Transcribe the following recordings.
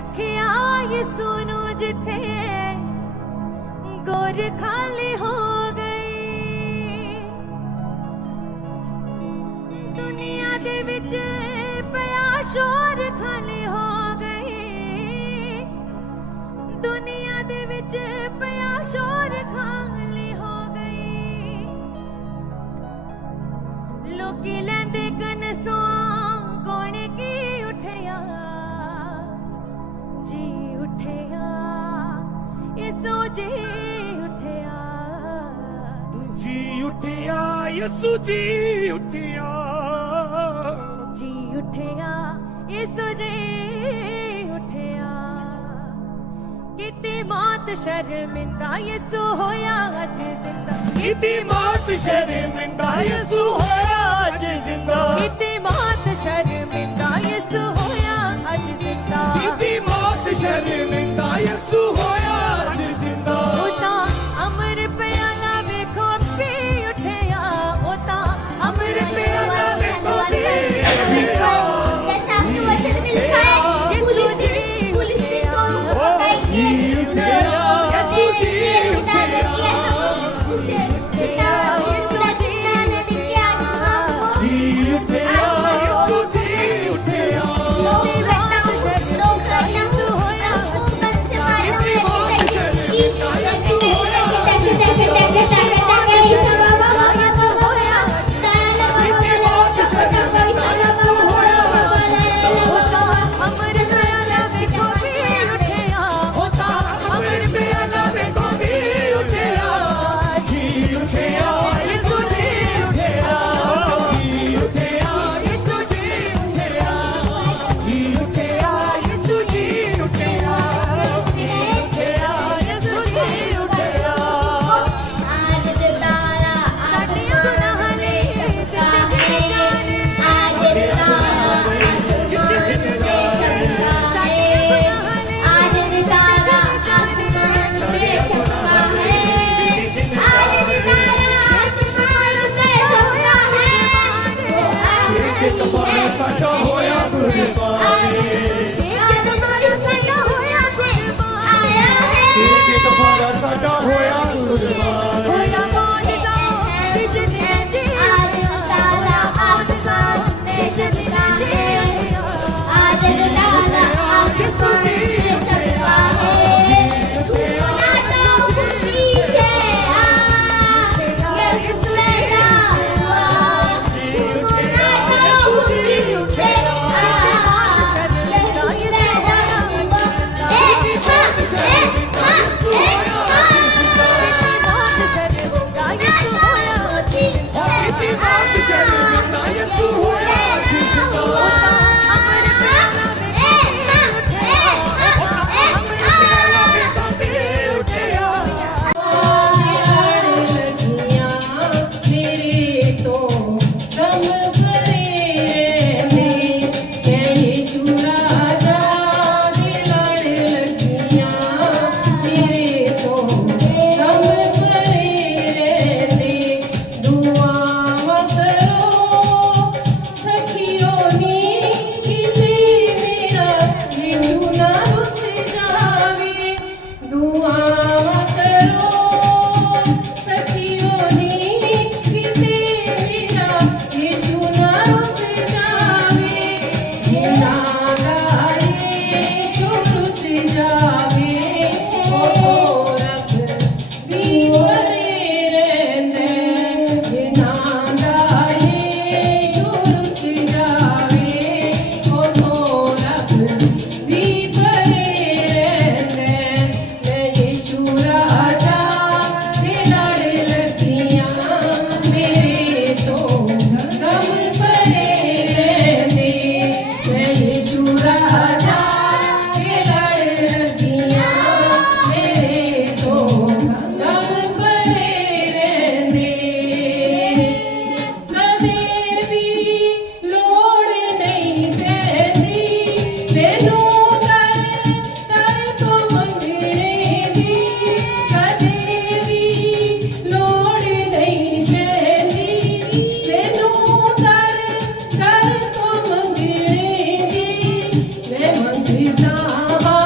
रखिया यीशु नू जिथे गोर खाली हो गई। दुनिया दे विच पिया शोर खाली हो गई। दुनिया दे विच पिया शोर खाली हो गई। लोकी लैंदे कनसों कौन की उठया जी उठया यसो जी उठया जी उठिया यसु जी उठिया जी उठया यसो जी उठया। किती मौत शर्मिंदा यसु होया अज जिंदा। किती मौत शर्मिंदा यसु होया अज जिंदा। किती मौत शर्मिंदा यसु होया अज जिंदा। किती मौत शर्मिंदा यसु होया अज जिंदा। ओता अमर प्याला वेखो पी उठया। ओता अमर प्याला वेखो पी उठया। जैसा आपके वचन में लिखा है, पुलिस ने सोनू को पकड़ाई है, यसु जी पिता ने किया है, उसे जिंदा जिंदा ने भी किया है। जी उठिया यसु जी उठिया। लोग कहता हूँ उसको गन से मारना साडा होया कुर्बान। एक तुम्हारा साडा होया कुर्बान। Ram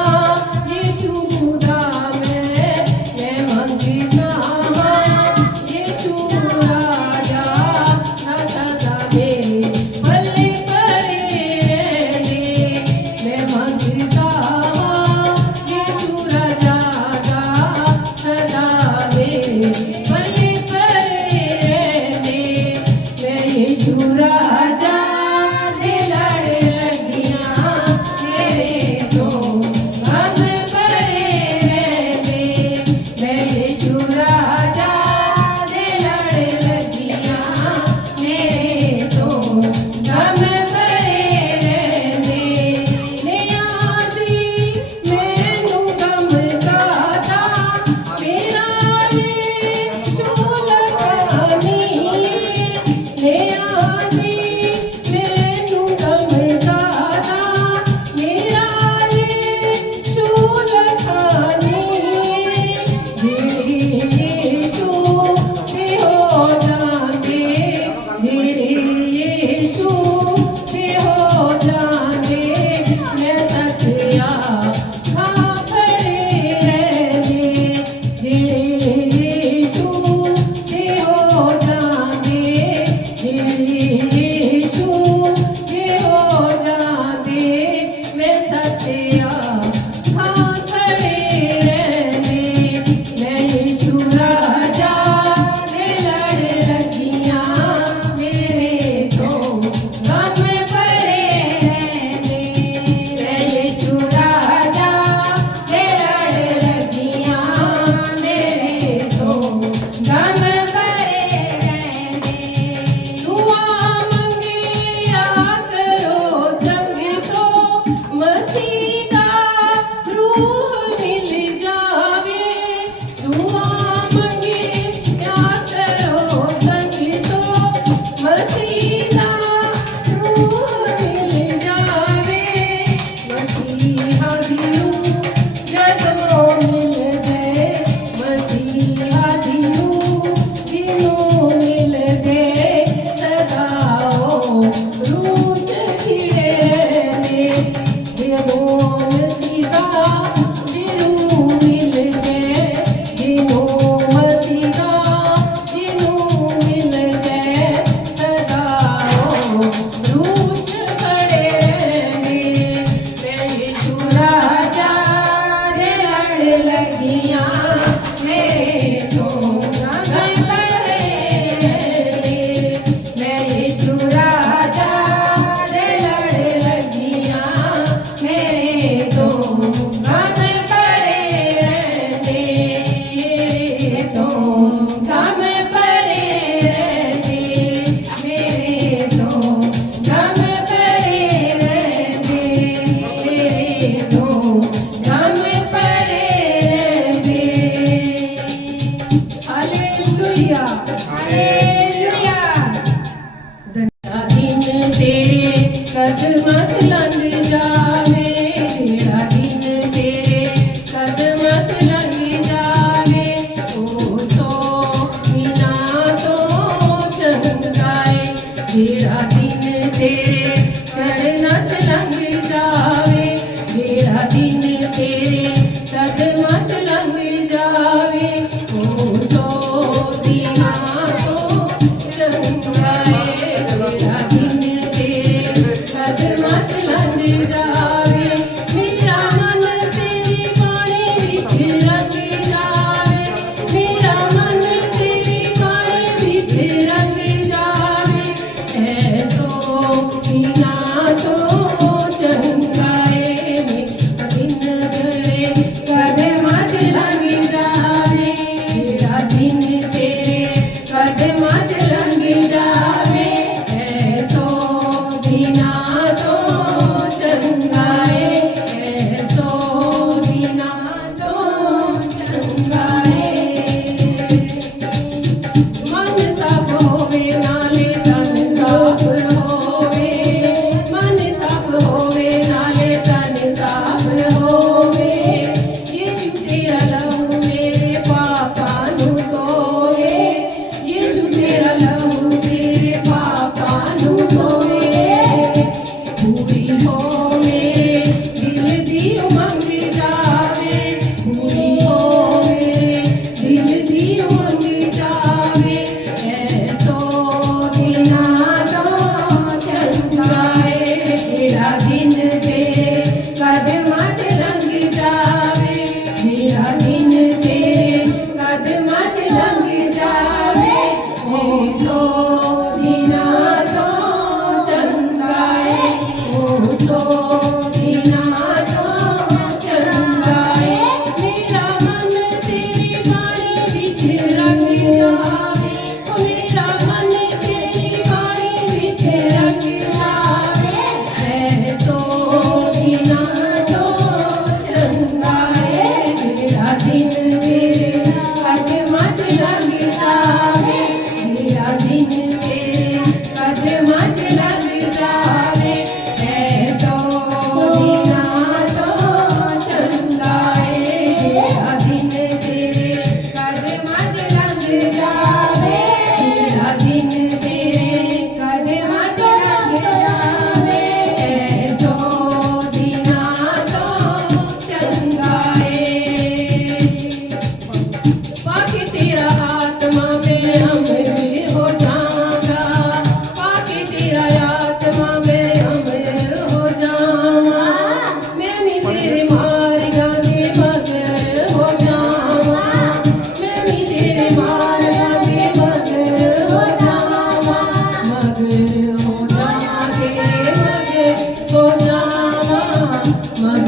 बच्चिया हाँ खड़े रहने मैं यीशु राजा दे लड़ लगियां मेरे तो गम भरे रहने मैं यीशु राजा दे लड़ लगियां मेरे तो गम भरे रहने दुआ मंगिया करो संग तो मसीह दा रूह मिल जावे दुआ मंगिया करो संग तो मसीह दा रूह मिल जावे मसीहा दी रूह जदों मिल जाए मसीहा दी रूह जिन्हों मिल जाए सदा ओ रूह च खिड़े रहने जिन्हों मसीहा दी रूह मिल जाए जिन्हों मसीहा जिन्हों मिल जाए सदा ओ रूह च खड़े रहने मैं यीशु राजा दे लड़ लगियां मेरे तो गम भरे मैं यीशु राजा दे लड़ लगियां मेरे तो गम भरे मेरे तो गम भरे मेरे तो गम भरे मेरे तो गम भरे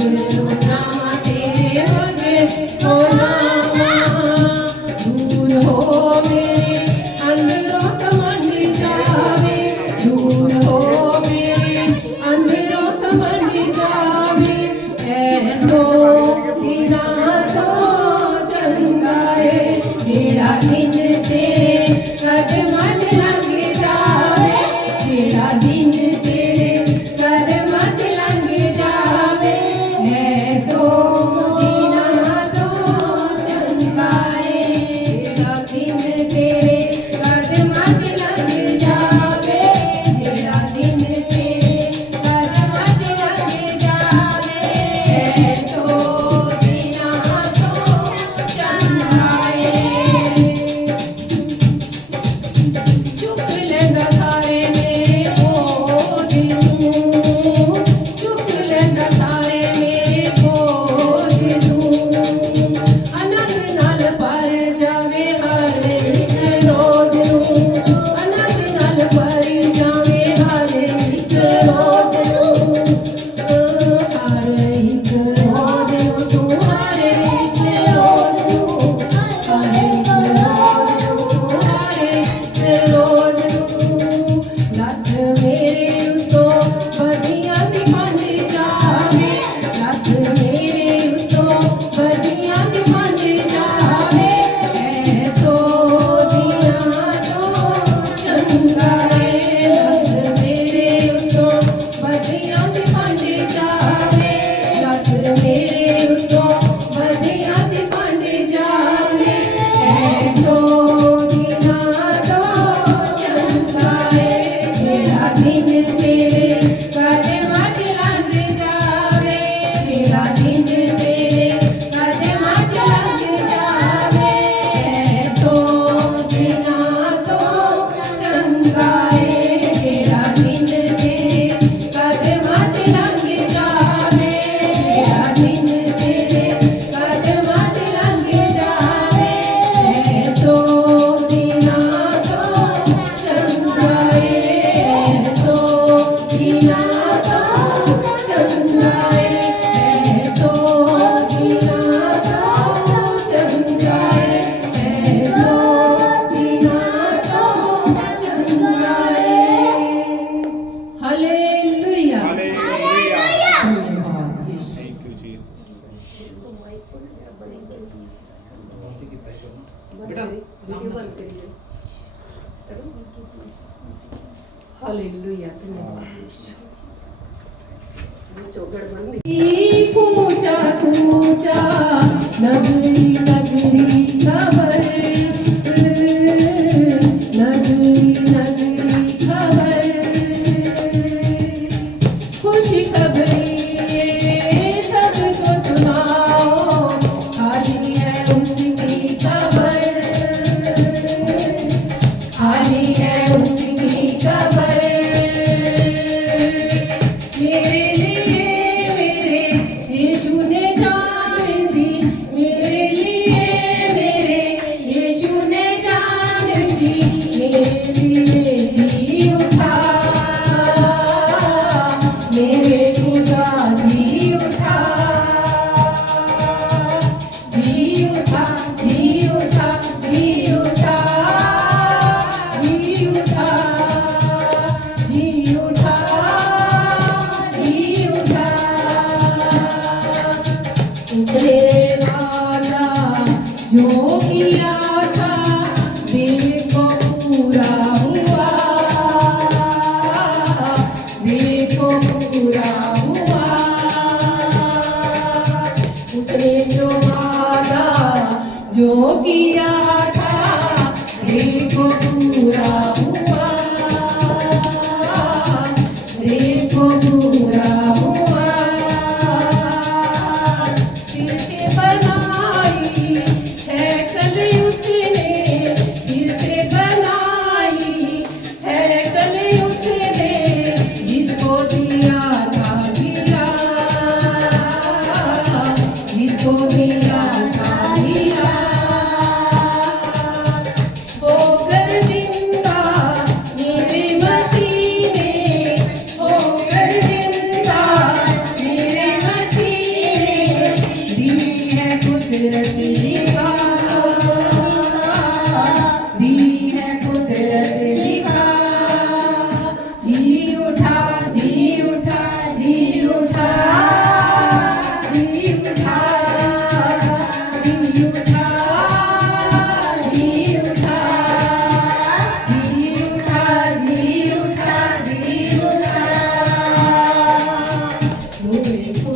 नामा तेरे मुझे हो नामा दूर हो मेरे अंदरों समझ जावे दूर हो मेरे अंदरों समझ जावे ऐसो तेरा तो चंगाए जेड़ा दिन तेरे कदमां च लंघ जावे जेड़ा दिन तेरे कदमां च लंघ जावे ऐसो दीना तो चंगाए जेड़ा दिन तेरे कदमां च लंघ जावे जेड़ा दिन तेरे कदमां च लंघ जावे ऐसो दीना तो चंगाए चुक लेंदा सारे मेरे बोझ नूं चुक लेंदा सारे मेरे बोझ नूं आनंद नाल भर जावे हर एक रोज नूं आनंद नाल भर जावे हर एक रोज नूं हर एक रोज नूं तू हर एक रोज नूं हर एक रोज नूं हर एक रोज नूं ਲੱਥ ਮੇਰੇ ਉੱਤੋਂ ਵਧੀਆਂ ਦੀ ਵੰਡ ਜਾਵੇ ਲੱਥ ਮੇਰੇ ਉੱਤੋਂ ਵਧੀਆਂ ਦੀ ਵੰਡ ਜਾਵੇ ਐਸੋ ਦੀਆਂ ਤੋਂ ਚੰਗਾ ਏ ਲੱਥ ਮੇਰੇ ਉੱਤੋਂ ਵਧੀਆਂ ਦੀ ਵੰਡ ਜਾਵੇ ਲੱਥ ਮੇਰੇ ਉੱਤੋਂ ਵਧੀਆਂ ਦੀ ਵੰਡ ਜਾਵੇ ਐਸੋ ਦੀਆਂ ਤੋਂ ਚੰਗਾ ਏ ਜਿਹੜਾ ਦਿਨ ਤੇਰੇ ਕਦਮਾਂ ਚ ਲੰਘ ਜਾਵੇ ਜਿਹੜਾ ਦਿਨ ਤੇਰੇ ਕਦਮਾਂ ਚ ਲੰਘ ਜਾਵੇ ਐਸੋ ਦਿਨਾਂ ਤੋਂ ਚੰਗਾ ਏ ਜਿਹੜਾ ਦਿਨ ਤੇਰੇ ਕਦਮਾਂ ਚ ਲੰਘ ਜਾਵੇ ਜਿਹੜਾ ਦਿਨ ਤੇਰੇ ਕਦਮਾਂ ਚ ਲੰਘ ਜਾਵੇ ਐਸੋ ਦਿਨਾਂ ਤੋਂ ਚੰਗਾ ਏ ਐਸੋ ਦਿਨਾਂ ਤੋਂ ਚੰਗਾ ਏ ਐਸੋ ਦਿਨਾਂ ਤੋਂ ਚੰਗਾ ਏ ਐਸੋ ਦਿਨਾਂ ਤੋਂ ਚੰਗਾ ਏ ਹਾਲੇਲੂਇਆ Hallelujah. ਧੰਨਵਾਦ ਯਿਸੂ Thank you, Jesus. ਹਾਲੇਲੂਇਆ ਧੰਨਵਾਦ पूजा पूजा नगरी नगरी खबर नगरी नगरी खबर खुशी खबरी सबको सुनाओ खाली है उसकी खबर खाली है उसकी खबर मेरे लिए मेरे यीशु ने जान दी मेरे लिए मेरे यीशु ने जान दी मेरे लिए जी उठा मेरे खुदा जी उठा जी उठा जी उठा जी उठा जी उठा जी उठा जी उठा उसने वादा जो किया था दिल को पूरा हुआ दिल को पूरा हुआ उसने जो वादा जो किया था दिल को पूरा हुआ दिल को पूरा हुआ फिर से बनाई है कल उसने फिर से बनाई है कल उसने जिसको दिया था गिरा जिसको दिया था गिरा होकर जिंदा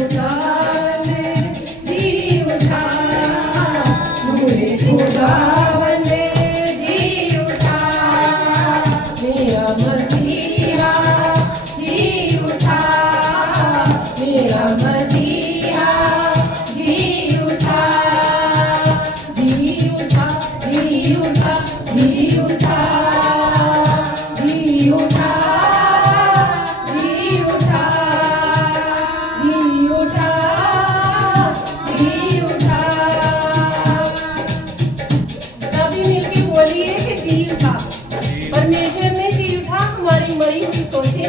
खुदा ने जी उठा, नूरे खुदा ने जी उठा, मेरा मसीहा जी उठा, मेरा मसीहा जी उठा, जी उठा, जी उठा, जी उठा, जी उठा, जी उठा, जी उठा, जी उठा। सभी मिलके बोलिए कि जी उठा। परमेश्वर ने जी उठा हमारी मरी हुई सोचे,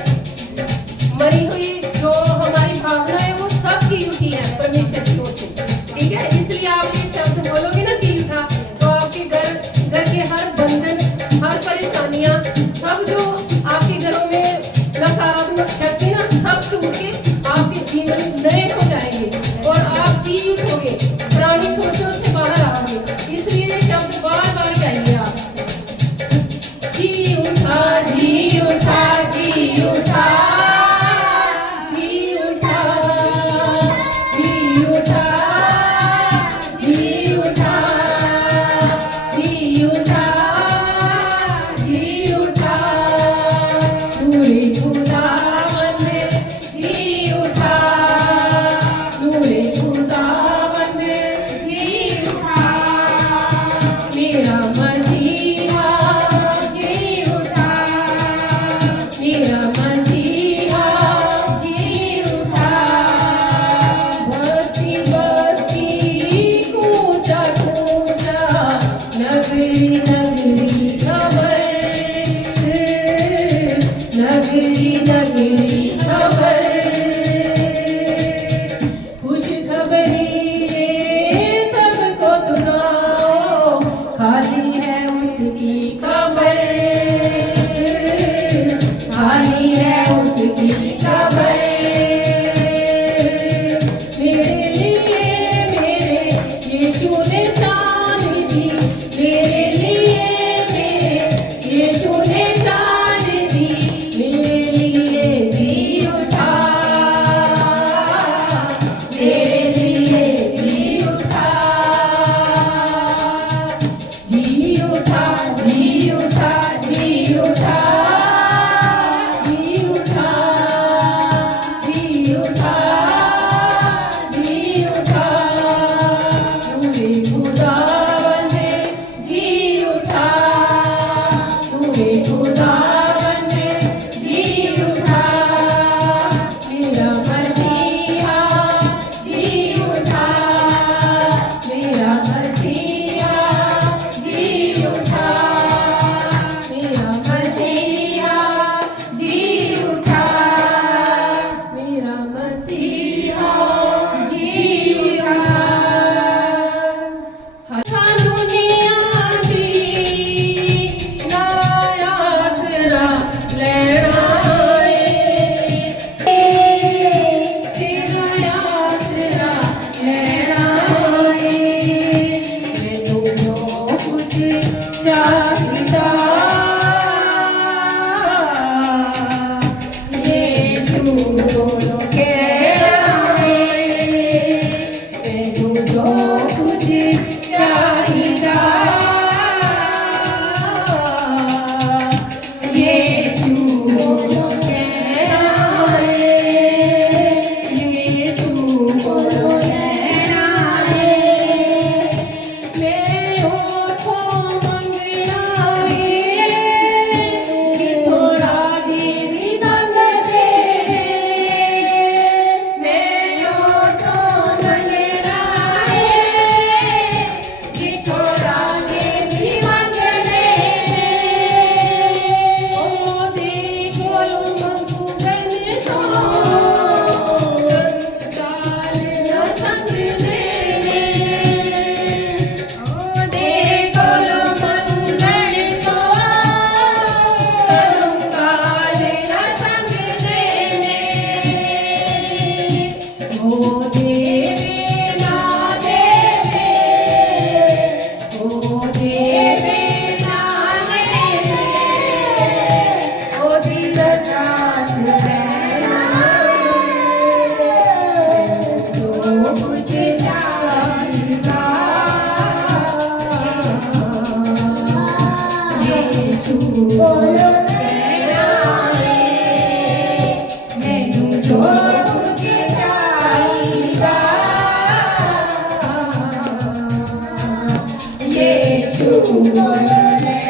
मरी हुई जो हमारी भावना है वो सब जी उठी है परमेश्वर की ओर से। ठीक है, इसलिए आप ये शब्द बोलोगे ना जी उठा, तो आपके घर के हर बंधन, हर परेशानियां, सब जो आपके घरों में नकारात्मक शक्ति ना, सब टूट के आपके जीवन नए हो जाएंगे और आप जी उठोगे, पुरानी सोचों से बाहर आओगे। इसलिए ये शब्द बार बार गाइए आप। जी उठा, जी उठा, जी उठा, जी उठा, जी उठा, जी उठा, जी उठा, जी उठा, नूरे खुदा ने जी उठा, नूरे खुदा ने जी उठा, मेरा मसीहा जी उठा, मेरा मसीहा जी उठा, बस्ती बस्ती कूचा कूचा, नगरी नगरी खबर, नगरी नगरी खबर, खुशखबरी रे सबको सुनाओ, खाली है उसकी खबर, खाली है उसकी खबर, मेरे लिए मेरे यीशु ने जान दी, मेरे लिए मेरे यीशु ने जान दी, मेरे लिए जी उठा, मेरे लिए जी उठा, जी उठा, जी उठा, जी उठा, जी उठा, जी उठा, जी उठा, नूरे खुदा ने जी उठा, नूरे खुदा ने जी उठा, मेरा मसीहा जी मेरे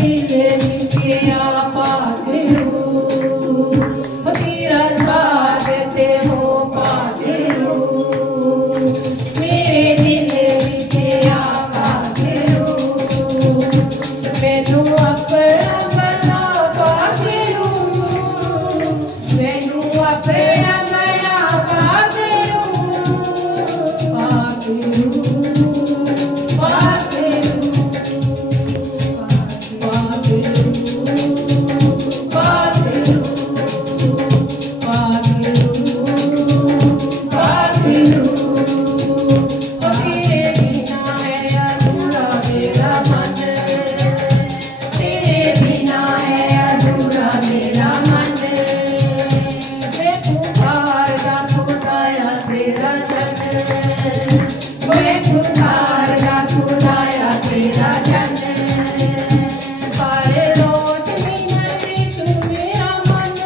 दिल विच आ पागलू चल पाए रोशनी नर यीशु मेरा मन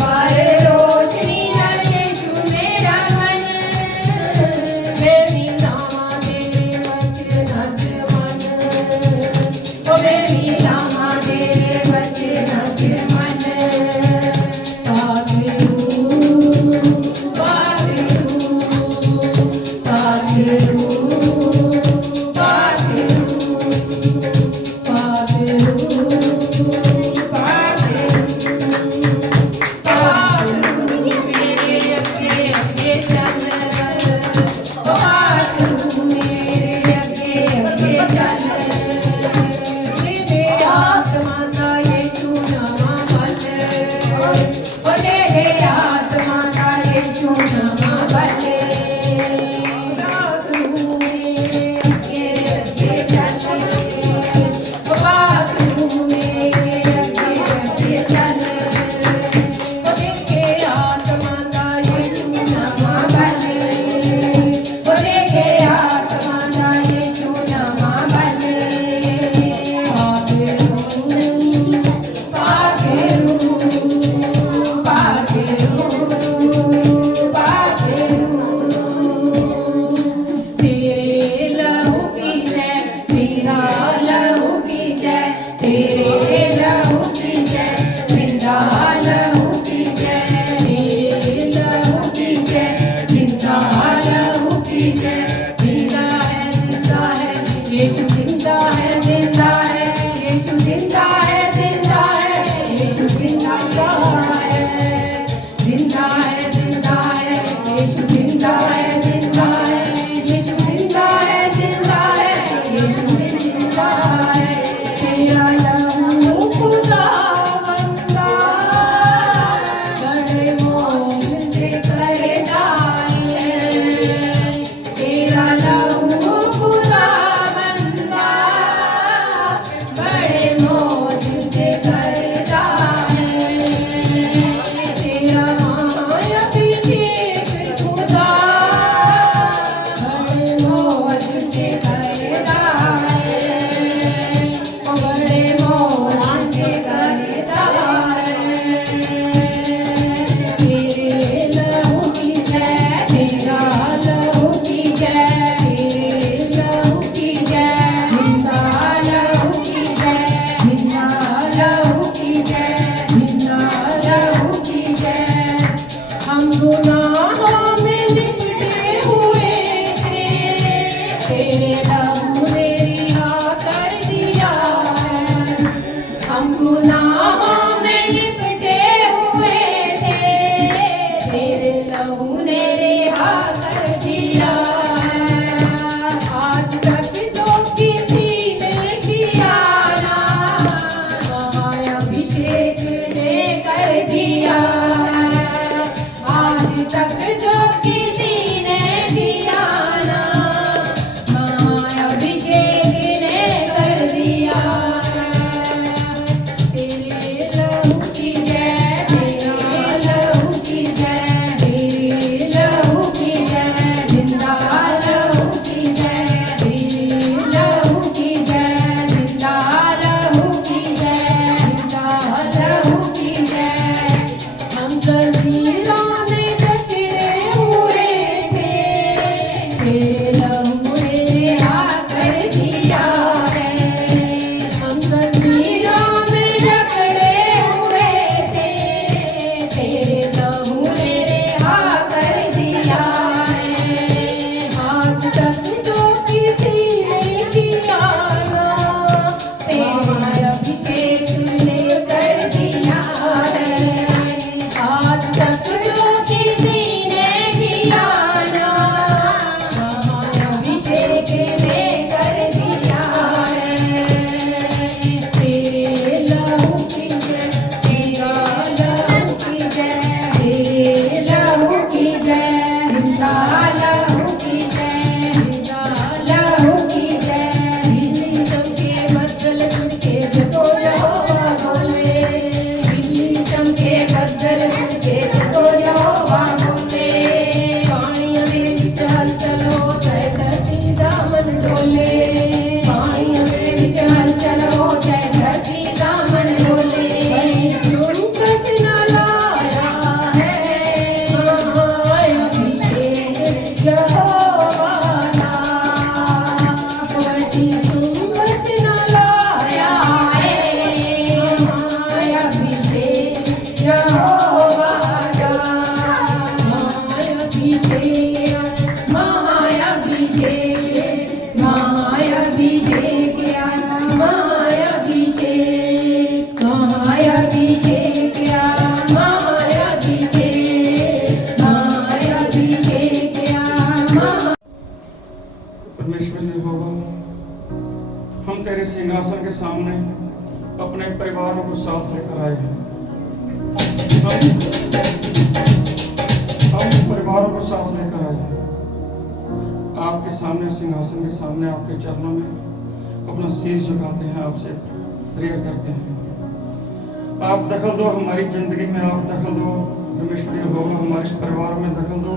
पाए रोशनी नर यीशु मेरा मन मेरी रामा तेरे वचन च मन ओ मेरी रामा तेरे वचन च मन हम तेरे सिंहासन के सामने अपने परिवारों को साथ लेकर आए हैं। हम परिवारों को साथ लेकर आए हैं आपके सामने, सिंहासन के सामने, आपके चरणों में अपना शीश झुकाते हैं, आपसे प्रेयर करते हैं। आप दखल दो हमारी जिंदगी में, आप दखल दो परमेश्वरी होगा, हमारे परिवार में दखल दो,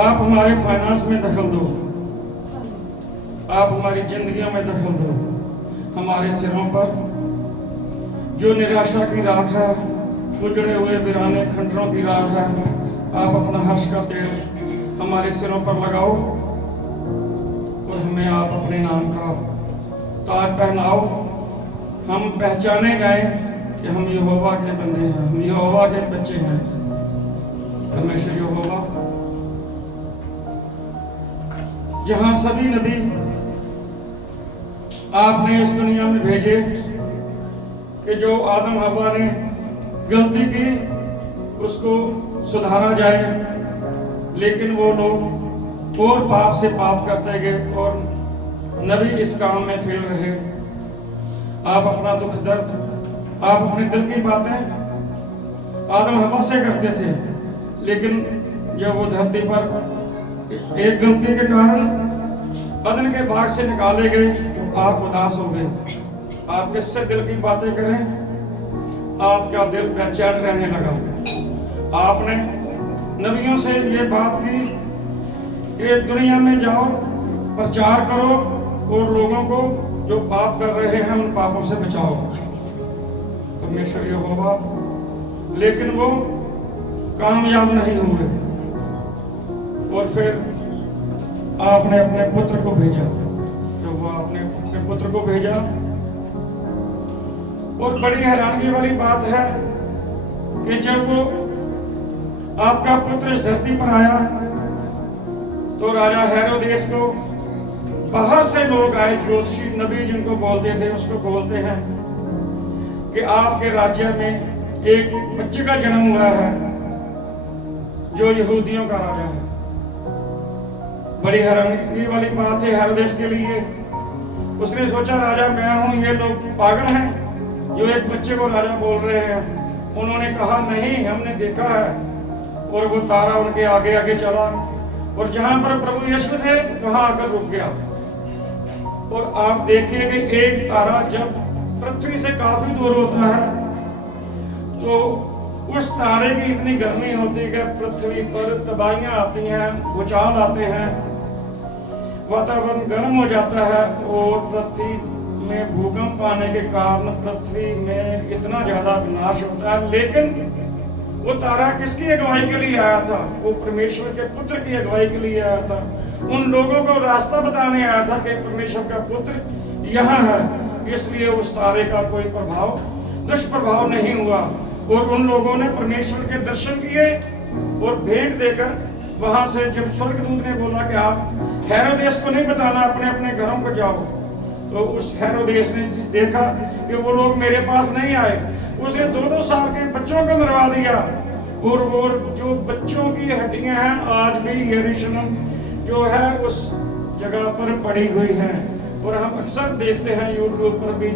आप हमारे फाइनेंस में दखल दो, आप हमारी जिंदगियों में दखल दो। हमारे सिरों पर जो निराशा की राख है, उजड़े हुए वीराने खंडरों की राख है, आप अपना हर्ष का तेल हमारे सिरों पर लगाओ और हमें आप अपने नाम का ताज पहनाओ। हम पहचाने जाए कि हम यहोवा के बंदे हैं, हम यहोवा के बच्चे हैं। परमेश्वर यहोवा, जहां सभी नबी आपने इस दुनिया में भेजे कि जो आदम हवा ने गलती की उसको सुधारा जाए, लेकिन वो लोग और पाप से पाप करते गए और नबी इस काम में फेल रहे। आप अपना दुख दर्द, आप अपने दिल की बातें आदम हवा से करते थे, लेकिन जब वो धरती पर एक गलती के कारण अदन के बाग से निकाले गए तो आप उदास हो गए। आप किससे दिल की बातें करें, आपका दिल बेचैन रहने लगा। आपने नबियों से ये बात की कि दुनिया में जाओ, प्रचार करो और लोगों को जो पाप कर रहे हैं उन पापों से बचाओ। परमेश्वर यहोवा, लेकिन वो कामयाब नहीं हुए और फिर आपने अपने पुत्र को भेजा। जब वो आपने अपने पुत्र को भेजा, और बड़ी हैरानी वाली बात है कि जब वो आपका पुत्र इस धरती पर आया तो राजा हेरोदेस को बाहर से लोग आए, ज्योतिषी नबी जिनको बोलते थे, उसको बोलते हैं कि आपके राज्य में एक बच्चे का जन्म हुआ है जो यहूदियों का राजा है। बड़ी हैरानी वाली बात है हेरोदेस के लिए। उसने सोचा राजा मैं हूं, ये लोग पागल हैं जो एक बच्चे को राजा बोल रहे हैं। उन्होंने कहा नहीं, हमने देखा है, और वो तारा उनके आगे आगे चला और जहां पर प्रभु यीशु थे वहां आकर रुक गया। और आप देखिए कि एक तारा जब पृथ्वी से काफी दूर होता है तो उस तारे की इतनी गर्मी होती है कि पृथ्वी पर तबाहियां आती हैं, भूचाल आते हैं, वातावरण गर्म हो जाता है और पृथ्वी में भूकंप आने के कारण पृथ्वी में इतना ज्यादा विनाश होता है। लेकिन वो तारा किसकी अगुवाई के लिए आया था? वो परमेश्वर के पुत्र की अगुवाई के लिए आया था। उन लोगों को रास्ता बताने आया था कि परमेश्वर का पुत्र यहाँ है। इसलिए उस तारे का कोई प्रभाव, दुष्प्रभाव नहीं हुआ और उन लोगों ने परमेश्वर के दर्शन किए और भेंट देकर वहां से जब स्वर्गदूत ने बोला कि आप हेरोदेस को नहीं बताना, अपने अपने घरों को जाओ, तो उस हेरोदेस ने देखा कि वो लोग मेरे पास नहीं आए। उसने 2-2 साल के बच्चों को मरवा दिया और वो जो बच्चों की हड्डियां हैं आज भी यरूशलेम जो है उस जगह पर पड़ी हुई हैं। और हम अक्सर देखते हैं यूट्यूब पर भी,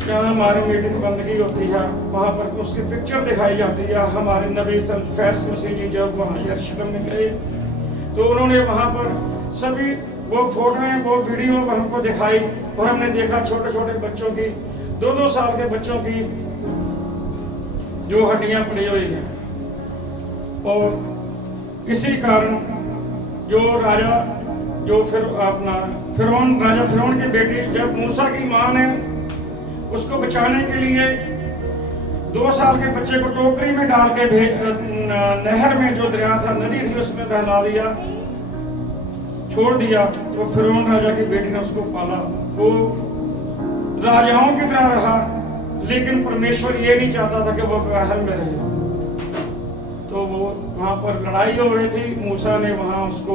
जहाँ हमारी मीटिंग बंदगी होती है वहाँ पर उसकी पिक्चर दिखाई जाती है। हमारे नबी संत फैज मसीह जी जब वहाँ यरूशलेम में गए तो उन्होंने वहाँ पर सभी वो फोटोएं, वो वीडियो हमको दिखाई और हमने देखा छोटे छोटे बच्चों की, 2-2 साल के बच्चों की जो हड्डियां पड़ी हुई हैं। और इसी कारण जो राजा जो फिर अपना फिरौन, राजा फिरौन की बेटी, जब मूसा की माँ ने उसको बचाने के लिए 2 साल के बच्चे को टोकरी में डाल के नहर में जो दरिया था, नदी थी, उसमें बहला दिया, छोड़ दिया, तो फिरौन राजा की बेटी ने उसको पाला। वो राजाओं की तरह रहा, लेकिन परमेश्वर ये नहीं चाहता था कि वो महल में रहे। तो वो वहां पर लड़ाई हो रही थी, मूसा ने वहां उसको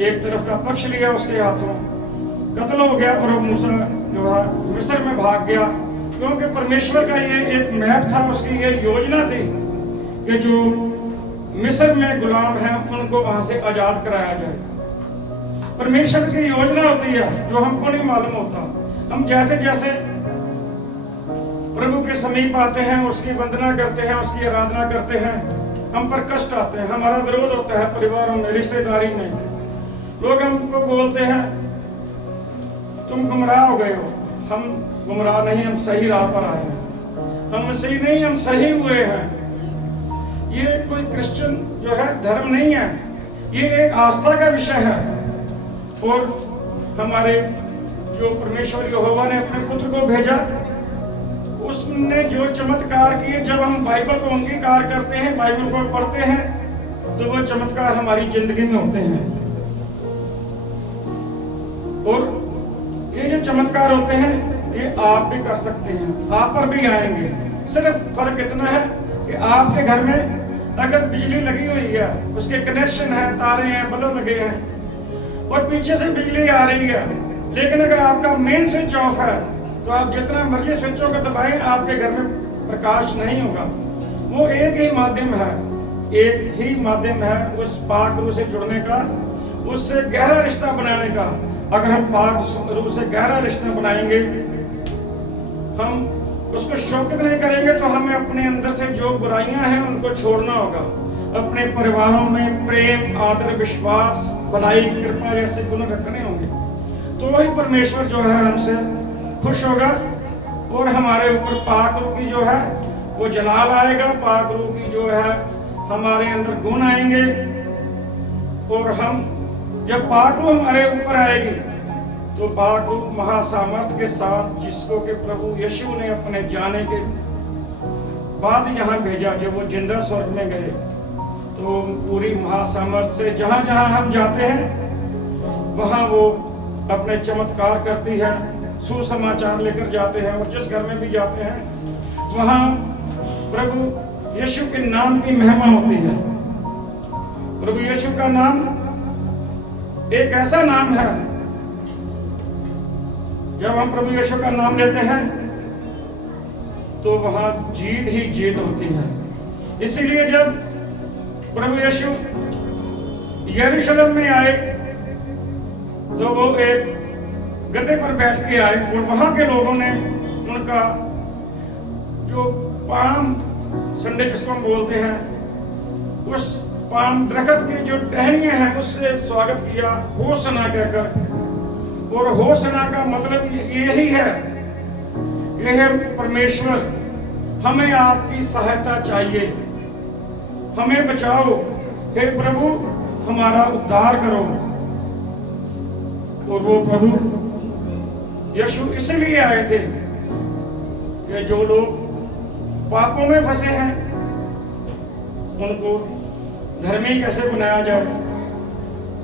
एक तरफ का पक्ष लिया, उसके हाथों कत्ल हो गया और मूसा जो है मिस्र में भाग गया, क्योंकि परमेश्वर का ये एक मैप था, उसकी ये योजना थी कि जो मिस्र में गुलाम हैं उनको वहां से आजाद कराया जाए। परमेश्वर की योजना होती है जो हमको नहीं मालूम होता। हम जैसे जैसे प्रभु के समीप आते हैं, उसकी वंदना करते हैं, उसकी आराधना करते हैं, हम पर कष्ट आते हैं, हमारा विरोध होता है परिवारों में, रिश्तेदारी में। लोग हमको बोलते हैं तुम गुमराह हो गए हो। हम गुमराह नहीं, हम सही राह पर आए हैं। हम सही नहीं, हम सही हुए हैं। ये कोई क्रिश्चियन जो है धर्म नहीं है, ये एक आस्था का विषय है। और हमारे जो परमेश्वर यहोवा ने अपने पुत्र को भेजा, उसने जो चमत्कार किए, जब हम बाइबल को अंगीकार करते हैं, बाइबल को पढ़ते हैं, तो वो चमत्कार हमारी जिंदगी में होते हैं। और ये जो चमत्कार होते हैं ये आप भी कर सकते हैं, आप पर भी आएंगे। सिर्फ फर्क इतना है कि आपके घर में अगर बिजली लगी हुई है, उसके कनेक्शन है, तारे हैं, बल्ब लगे हैं और पीछे से बिजली आ रही है, लेकिन अगर आपका मेन स्विच ऑफ है तो आप जितना मर्जी स्विचों को दबाएं, आपके घर में प्रकाश नहीं होगा। वो एक ही माध्यम है, एक ही माध्यम है उस पाक रूह से जुड़ने का, उससे गहरा रिश्ता बनाने का। अगर हम पाक रूह से गहरा रिश्ता बनाएंगे, हम उसको शौकत नहीं करेंगे, तो हमें अपने अंदर से जो बुराइयां हैं उनको छोड़ना होगा। अपने परिवारों में प्रेम, आदर, विश्वास, भलाई, कृपा जैसे गुण रखने होंगे, तो वही परमेश्वर जो है हमसे खुश होगा और हमारे ऊपर पाक रूह की जो है वो जलाल आएगा। पाक रूह की जो है हमारे अंदर गुण आएंगे और हम जब पाक रूह हमारे ऊपर आएगी तो पाक रूह महासामर्थ के साथ, जिसको कि प्रभु यीशु ने अपने जाने के बाद यहाँ भेजा, जब वो जिंदा स्वर्ग में गए, तो पूरी महासामर्थ से जहाँ जहाँ हम जाते हैं वहाँ वो अपने चमत्कार करती है, सुसमाचार लेकर जाते हैं। और जिस घर में भी जाते हैं वहाँ प्रभु यीशु के नाम की महिमा होती है। प्रभु यीशु का नाम एक ऐसा नाम है, जब हम प्रभु यीशु का नाम लेते हैं तो वहां जीत ही जीत होती है। इसीलिए जब प्रभु यीशु यरूशलेम में आए तो वो एक गद्दे पर बैठ के आए और वहां के लोगों ने उनका जो पाम संडे जिसको हम बोलते हैं, उस पाम दरख्त की जो टहनियां हैं उससे स्वागत किया, होसना कहकर। और होसना का मतलब यही है कि हे परमेश्वर, हमें आपकी सहायता चाहिए, हमें बचाओ, हे प्रभु हमारा उद्धार करो। और वो प्रभु यीशु इसलिए आए थे कि जो लोग पापों में फंसे हैं उनको धर्मी कैसे बनाया जाए।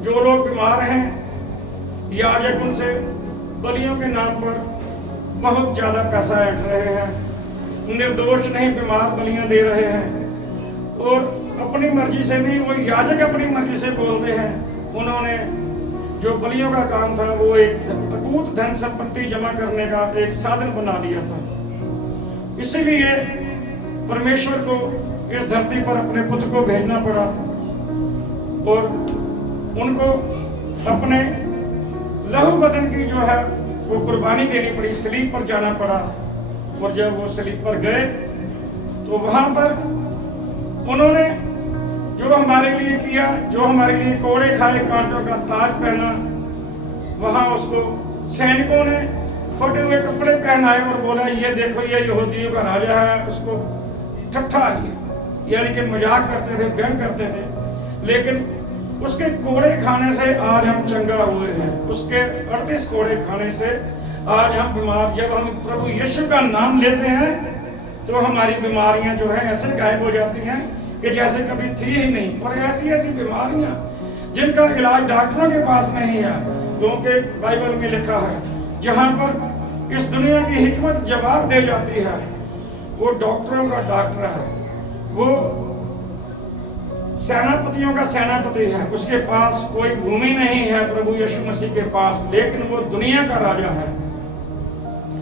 जो लोग बीमार हैं, याजक उनसे बलियों के नाम पर बहुत ज्यादा पैसा ऐंठ रहे हैं, निर्दोष नहीं बीमार बलियां दे रहे हैं और अपनी मर्जी से नहीं, वो याजक अपनी मर्जी से बोलते हैं। उन्होंने जो बलियों का काम था वो एक अकूत धन संपत्ति जमा करने का एक साधन बना लिया था। इसीलिए परमेश्वर को इस धरती पर अपने पुत्र को भेजना पड़ा और उनको अपने लहू बदन की जो है वो कुर्बानी देनी पड़ी, सलीब पर जाना पड़ा। और जब वो सलीब पर गए तो वहां पर उन्होंने जो हमारे लिए किया, जो हमारे लिए कोड़े खाए, कांटों का ताज पहना, वहां उसको सैनिकों ने फटे हुए कपड़े पहनाए और बोला ये देखो ये यहूदियों का राजा है। उसको ठट्ठा यानी कि मजाक करते थे, व्यंग करते थे। लेकिन उसके कोड़े खाने से आज हम चंगा हुए हैं, उसके 38 कोड़े खाने से आज हम बीमार। जब हम प्रभु यीशु का नाम लेते हैं तो हमारी बीमारियां जो है ऐसे गायब हो जाती हैं कि जैसे कभी थी ही नहीं। और ऐसी ऐसी बीमारियां जिनका इलाज डॉक्टरों के पास नहीं है, क्योंकि बाइबल में लिखा है जहां पर इस दुनिया की हिकमत जवाब दे जाती है, वो डॉक्टरों का डॉक्टर है, वो सेनापतियों का सेनापति है। उसके पास कोई भूमि नहीं है प्रभु यीशु मसीह के पास, लेकिन वो दुनिया का राजा है।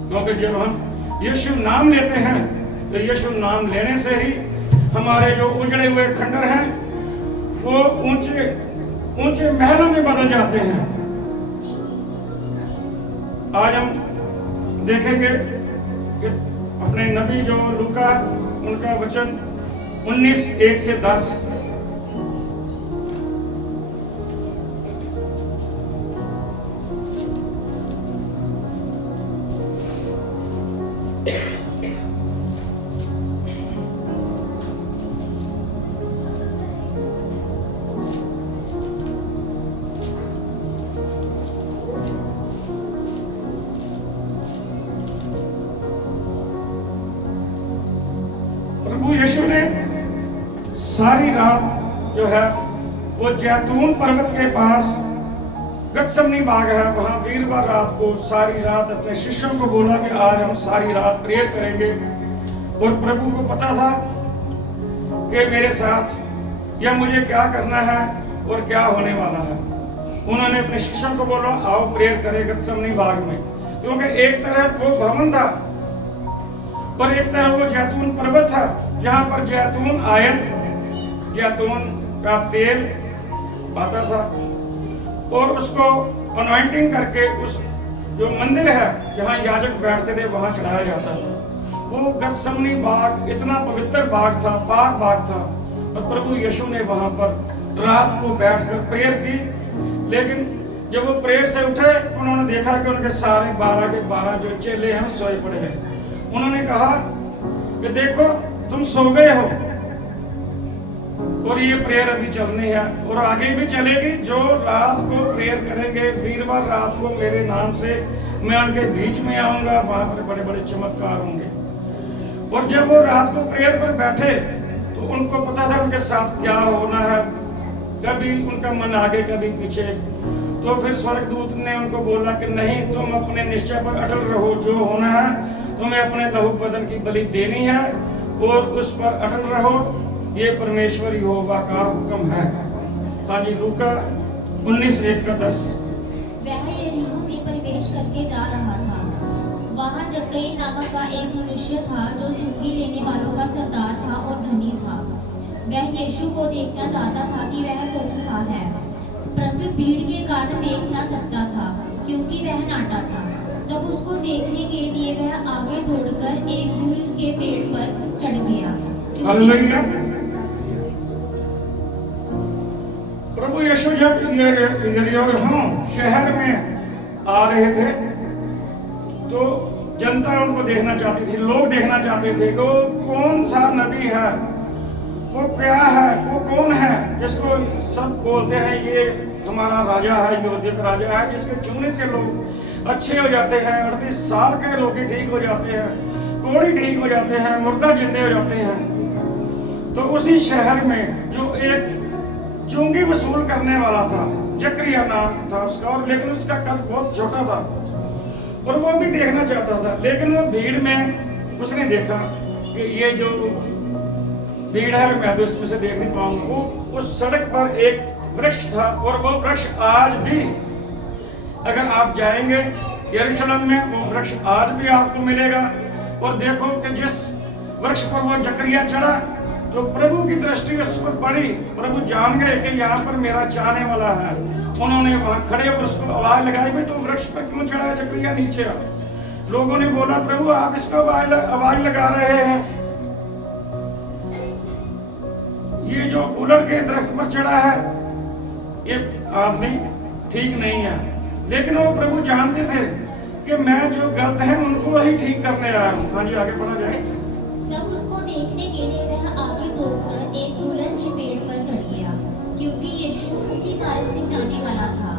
क्योंकि जब हम यीशु नाम लेते हैं तो यीशु नाम लेने से ही हमारे जो उजड़े हुए खंडर हैं वो ऊंचे ऊंचे महलों में बदल जाते हैं। आज हम देखेंगे कि अपने नबी जो लूका, उनका वचन 19:1 से 10। प्रभु यीशु ने सारी रात जो है वो जैतून पर्वत के पास गतसमनी बाग है, वहां वीरवार रात को सारी रात अपने शिष्यों को बोला कि आज हम सारी रात प्रेयर करेंगे। और प्रभु को पता था कि मेरे साथ या मुझे क्या करना है और क्या होने वाला है। उन्होंने अपने शिष्यों को बोला आओ प्रेयर करें गतसमनी बाग में, क्योंकि एक तरफ वो भवन था और एक तरफ वो जैतून पर्वत था, जहां पर जैतून आयल, जैतून का तेल आता था और उसको अनॉइंटिंग करके उस जो मंदिर है जहां याजक बैठते थे वहां चढ़ाया जाता था। वो गतसमनी बाग इतना पवित्र बाग था, पाक बाग था, और प्रभु यीशु ने वहां पर रात को बैठकर प्रेयर की। लेकिन जब वो प्रेयर से उठे, उन्होंने देखा कि उनके सारे 12 के 12 जो चेले हैं सोए पड़े हैं। उन्होंने कहा कि देखो तुम सो गए हो और ये प्रेयर अभी चलनी है और आगे भी चलेगी। जो रात को प्रेयर करेंगे, वीरवार रात को मेरे नाम से, मैं उनके बीच में आऊंगा, वहां पर बड़े बड़े चमत्कार होंगे। और जब वो रात को प्रेयर पर बैठे तो उनको पता था उनके साथ क्या होना है, कभी उनका मन आगे कभी पीछे। तो फिर स्वर्गदूत ने उनको बोला कि नहीं, तुम अपने निश्चय पर अटल रहो, जो होना है तुम्हें अपने लहू बदन की बलि देनी है और उस पर अटल रहो, ये परमेश्वर यहोवा का हुक्म है। हाँ जी, लूका 19:1 का 10। वह यरीहो में प्रवेश करके जा रहा था। वहां जक्कई नामक का एक मनुष्य था जो चुंगी लेने वालों का सरदार था और धनी था। वह यीशु को देखना चाहता था कि वह कौन सा है, परंतु भीड़ के कारण देख न सकता था क्योंकि वह नाटा था। तब उसको देखने के लिए वह आगे दौड़कर एक गुल के पेड़ पर चढ़ गया। प्रभु यीशु जब यरीहो शहर में आ रहे थे तो जनता उनको देखना चाहती थी, लोग देखना चाहते थे कि वो कौन सा नबी है, वो क्या है, वो कौन है जिसको सब बोलते हैं ये हमारा राजा है, योद्धा का राजा है, जिसके छूने से लोग अच्छे हो जाते हैं, 38 साल के लोग ही ठीक हो जाते हैं, कोढ़ी ठीक हो जाते हैं, मुर्दा जिंदे हो जाते हैं। तो उसी शहर में जो एक चुंगी वसूल करने वाला था, जकरिया नाम था उसका, और लेकिन उसका कद बहुत छोटा था और वो भी देखना चाहता था। लेकिन वो भीड़ में उसने देखा कि ये जो भीड़ है मैं तो इसमें से देख नहीं पाऊंगा। वो उस सड़क पर एक वृक्ष था और वो वृक्ष आज भी, अगर आप जाएंगे यरूशलेम में, वो वृक्ष आज भी आपको मिलेगा। और देखो कि जिस वृक्ष पर वो जकरिया चढ़ा तो प्रभु की दृष्टि उस पर पड़ी। प्रभु जान गए कि यहाँ पर मेरा चाहने वाला है। उन्होंने वहां खड़े होकर उसको आवाज लगाई, भाई तुम वृक्ष पर क्यों चढ़ा है जकरिया, नीचे आ। लोगों ने बोला प्रभु आप इसको आवाज लगा रहे हैं, ये जो गुलर के दरख्त पर चढ़ा है ये आदमी ठीक नहीं है। लेकिन वो प्रभु जानते थे कि मैं जो गलत है उनको ही ठीक करने आया हूँ। हाँ जी, आगे पढ़ा जाए। तब उसको देखने के लिए वह आगे दौड़कर एक गुलर के पेड़ पर चढ़ गया, क्योंकि यीशु उसी मार्ग से जाने वाला था।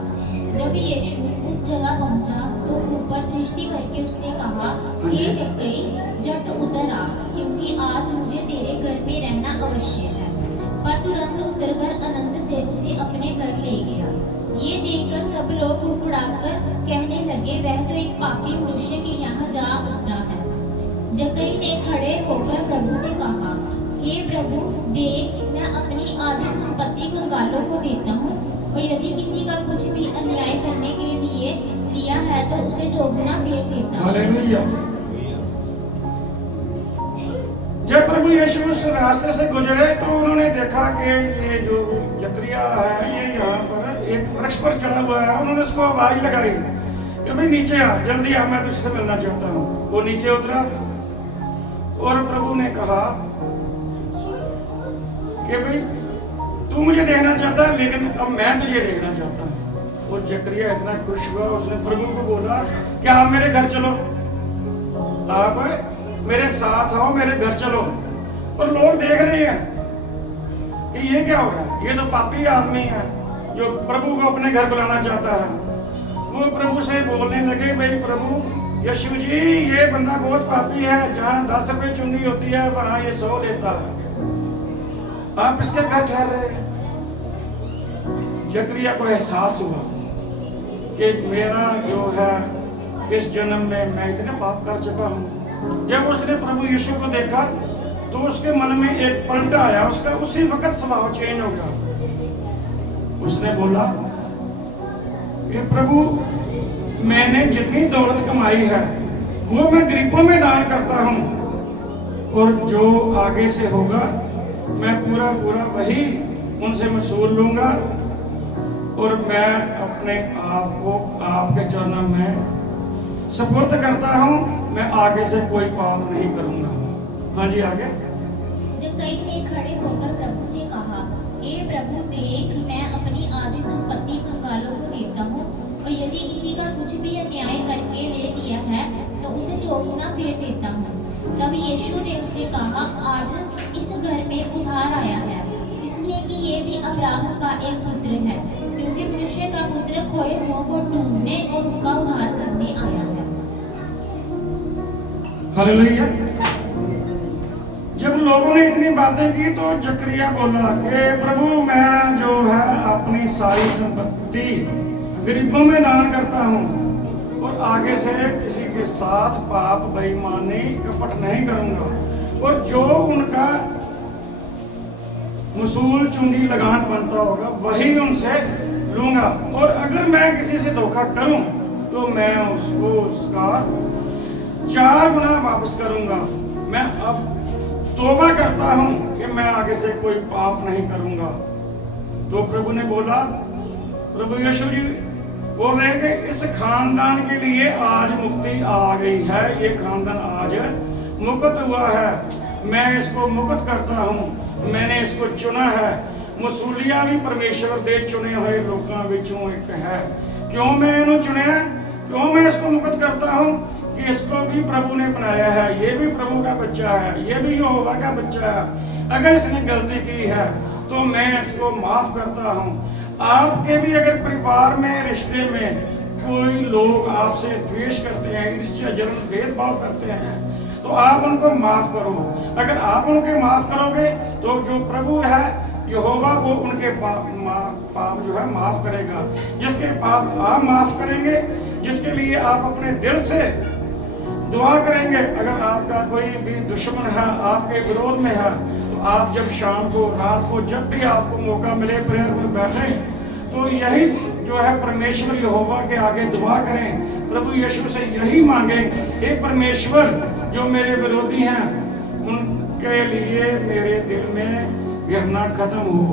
जब यीशु उस जगह पहुंचा तो ऊपर दृष्टि करके उससे कहा, हे जक्कई झट उतर आ, क्योंकि आज मुझे तेरे घर में रहना अवश्य है। पर तुरंत उतरकर अनंत से उसे अपने घर ले गया। ये देखकर सब लोग कुड़कुड़ाकर कहने लगे, वह तो एक पापी मनुष्य के यहाँ जा उतरा है। जक्कई ने खड़े होकर प्रभु से कहा, हे प्रभु, देख मैं अपनी आधी संपत्ति कंगालों को देता हूँ, और यदि किसी का कुछ भी अन्याय करने के लिए लिया है तो उसे चौगुना फेर देता हूँ। हालेलुया। जब प्रभु यीशु उस रास्ते से गुजरे तो उन्होंने देखा कि ये जो जकरिया है ये यहाँ पर एक वृक्ष पर चढ़ा हुआ है। उन्होंने उसको आवाज लगाई कि भाई नीचे आ, जल्दी आ, मैं तुझसे मिलना चाहता हूँ। वो नीचे उतरा और प्रभु ने कहा कि भाई तू मुझे देखना चाहता है, लेकिन अब मैं तुझे देखना चाहता हूँ। और जकरिया इतना खुश हुआ, उसने प्रभु को बोला कि आप मेरे घर चलो, आप मेरे साथ आओ, मेरे घर चलो। और लोग देख रहे हैं कि ये क्या हो रहा है, ये तो पापी आदमी है जो प्रभु को अपने घर बुलाना चाहता है। वो प्रभु से बोलने लगे, भाई प्रभु यीशु जी, ये बंदा बहुत पापी है, जहाँ 10 रुपए चुंगी होती है वहां ये 100 लेता है, आप इसके घर ठहर रहे हैं। जकरिया को एहसास हुआ कि मेरा जो है इस जन्म में मैं इतने पाप कर चुका हूँ। जब उसने प्रभु यीशु को देखा तो उसके मन में एक पलटा आया, उसका उसी वक्त स्वभाव चेंज हो गया। उसने बोला कि प्रभु, मैंने जितनी दौलत कमाई है वो मैं गरीबों में दान करता हूँ, और जो आगे से होगा मैं पूरा पूरा वही उनसे वसूल लूंगा, और मैं अपने आप को आपके चरणों में सुपुर्द करता हूँ, मैं आगे से कोई पाप नहीं करूंगा। हाँ जी, आगे। जक्कई ने खड़े होकर प्रभु से कहा, हे प्रभु देख, मैं अपनी आधी संपत्ति कंगालों को देता हूँ, और यदि किसी का कुछ भी अन्याय करके ले लिया है तो उसे 4 गुना फेर देता हूँ। तब यीशु ने उससे कहा, आज इस घर में उधार आया है, इसलिए कि ये भी अब्राहम का एक पुत्र है, क्योंकि मनुष्य का पुत्र खोए हुओं को ढूंढने और उनका उद्धार करने आया है। हालेलुया। जब लोगों ने इतनी बातें की तो जकरिया बोला कि प्रभु, मैं जो है अपनी सारी संपत्ति गरीबों में दान करता हूँ, और आगे से किसी के साथ पाप, बेईमानी, कपट नहीं करूंगा, और जो उनका वसूल चुंगी लगान बनता होगा वही उनसे लूंगा, और अगर मैं किसी से धोखा करूं तो मैं उसको उसका 4 गुना वापस करूंगा। मैं अब तौबा करता हूं कि मैं आगे से कोई पाप नहीं करूंगा। तो प्रभु ने बोला, प्रभु यीशु जी बोल रहे हैं कि इस खानदान के लिए आज मुक्ति आ गई है, ये खानदान आज मुक्त हुआ है, मैं इसको मुक्त करता हूं, मैंने इसको चुना है। मसूलिया भी परमेश्वर दे चुने हुए लोगों विचों एक है। क्यों मैं इन्हों चुनिया, क्यों मैं इसको मुक्त करता हूं कि इसको भी प्रभु ने बनाया है, ये भी प्रभु का बच्चा है, ये भी यहोवा का बच्चा है। अगर इसने गलती की है तो मैं इसको माफ करता हूं। आपके भी अगर परिवार में, रिश्ते में कोई लोग आपसे द्वेष करते हैं, ईर्ष्या, जलन, भेदभाव करते हैं, तो आप उनको माफ करो। अगर आप उनके माफ करोगे तो जो प्रभु है यहोवा, वो उनके पाप जो है माफ करेगा। जिसके पाप आप माफ करेंगे, जिसके लिए आप अपने दिल से दुआ करेंगे, अगर आपका कोई भी दुश्मन है, आपके विरोध में है, तो आप जब शाम को, रात को, जब भी आपको मौका मिले प्रेयर में बैठे, तो यही जो है परमेश्वर यहोवा के आगे दुआ करें, प्रभु यीशु से यही मांगे, हे परमेश्वर, जो मेरे विरोधी हैं उनके लिए मेरे दिल में घृणा खत्म हो,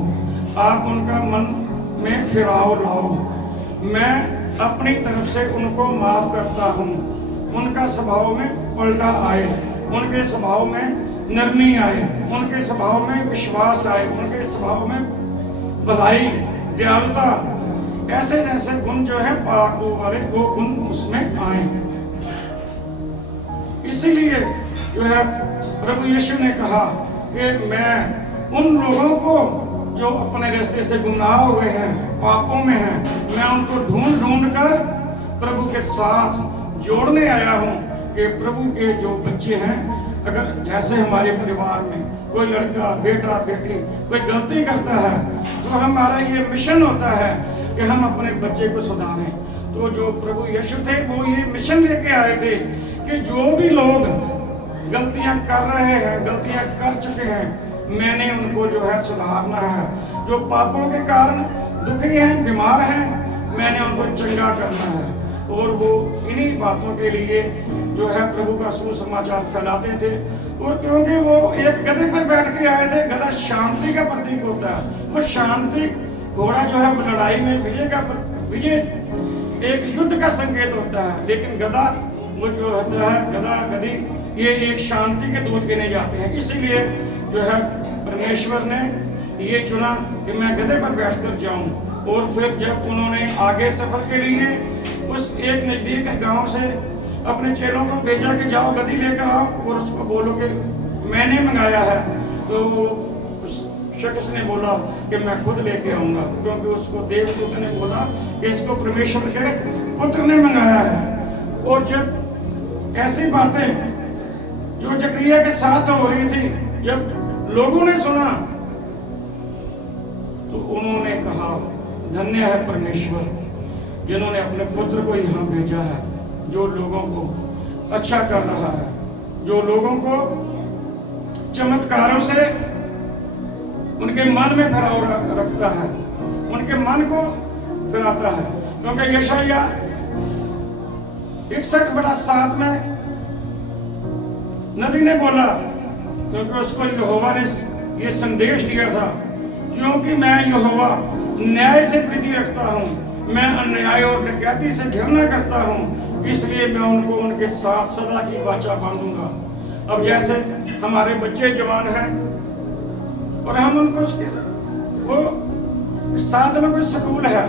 आप उनका मन में फिराव लाओ, मैं अपनी तरफ से उनको माफ करता हूँ। उनका स्वभाव में पलटा आए, उनके स्वभाव में नरमी आए, उनके स्वभाव में विश्वास आए, उनके स्वभाव में भलाई, दयालुता, ऐसे ऐसे गुण जो है पापों वाले, वो गुण उसमें आए। इसीलिए जो है प्रभु यीशु ने कहा कि मैं उन लोगों को जो अपने रास्ते से गुमराह हुए हैं, पापों में हैं, मैं उनको ढूंढ ढूंढ कर प्रभु के साथ जोड़ने आया हूँ कि प्रभु के जो बच्चे हैं, अगर जैसे हमारे परिवार में कोई लड़का, बेटा, बेटी कोई गलती करता है, तो हमारा ये मिशन होता है कि हम अपने बच्चे को सुधारें। तो जो प्रभु यीशु थे वो ये मिशन लेके आए थे कि जो भी लोग गलतियां कर रहे हैं, गलतियां कर चुके हैं, मैंने उनको जो है सुधारना है। जो पापों के कारण दुखी हैं, बीमार हैं, मैंने उनको चंगा करना है। और वो इन्हीं बातों के लिए जो है प्रभु का सुसमाचार फैलाते थे। और क्योंकि वो एक गधे पर बैठ के आए थे, गधा शांति का प्रतीक होता है, वो शांति, घोड़ा जो है वो लड़ाई में विजय एक युद्ध का संकेत होता है, लेकिन गधा वो जो होता है, गधा गधी, ये एक शांति के दूत गिने जाते हैं। इसीलिए जो है परमेश्वर ने ये चुना कि मैं गधे पर बैठकर जाऊं। और फिर जब उन्होंने आगे सफर के लिए उस एक नजदीक गांव से अपने चेलों को भेजा कि जाओ गधी लेकर आओ और उसको बोलो कि मैंने मंगाया है, तो उस शख्स ने बोला कि मैं खुद लेके आऊंगा, क्योंकि उसको देवदूत ने बोला कि इसको परमेश्वर के पुत्र ने मंगाया है। और जब ऐसी बातें जो जकरिया के साथ हो रही थी, जब लोगों ने सुना तो उन्होंने कहा धन्य है परमेश्वर जिन्होंने अपने पुत्र को यहाँ भेजा है, जो लोगों को अच्छा कर रहा है, जो लोगों को चमत्कारों से उनके मन में ठहराव रखता है, उनके मन को फिराता है। क्योंकि यशायाह 61:7 में नबी ने बोला, क्योंकि उसको यहोवा ने ये संदेश दिया था, क्योंकि मैं यहोवा न्याय से प्रीति रखता हूँ, मैं अन्याय और डकैती से घृणा करता हूँ, इसलिए मैं उनको उनके साथ सदा की वाचा बांधूंगा। अब जैसे हमारे बच्चे जवान हैं और हम उनको उसके वो साथ में कोई स्कूल है,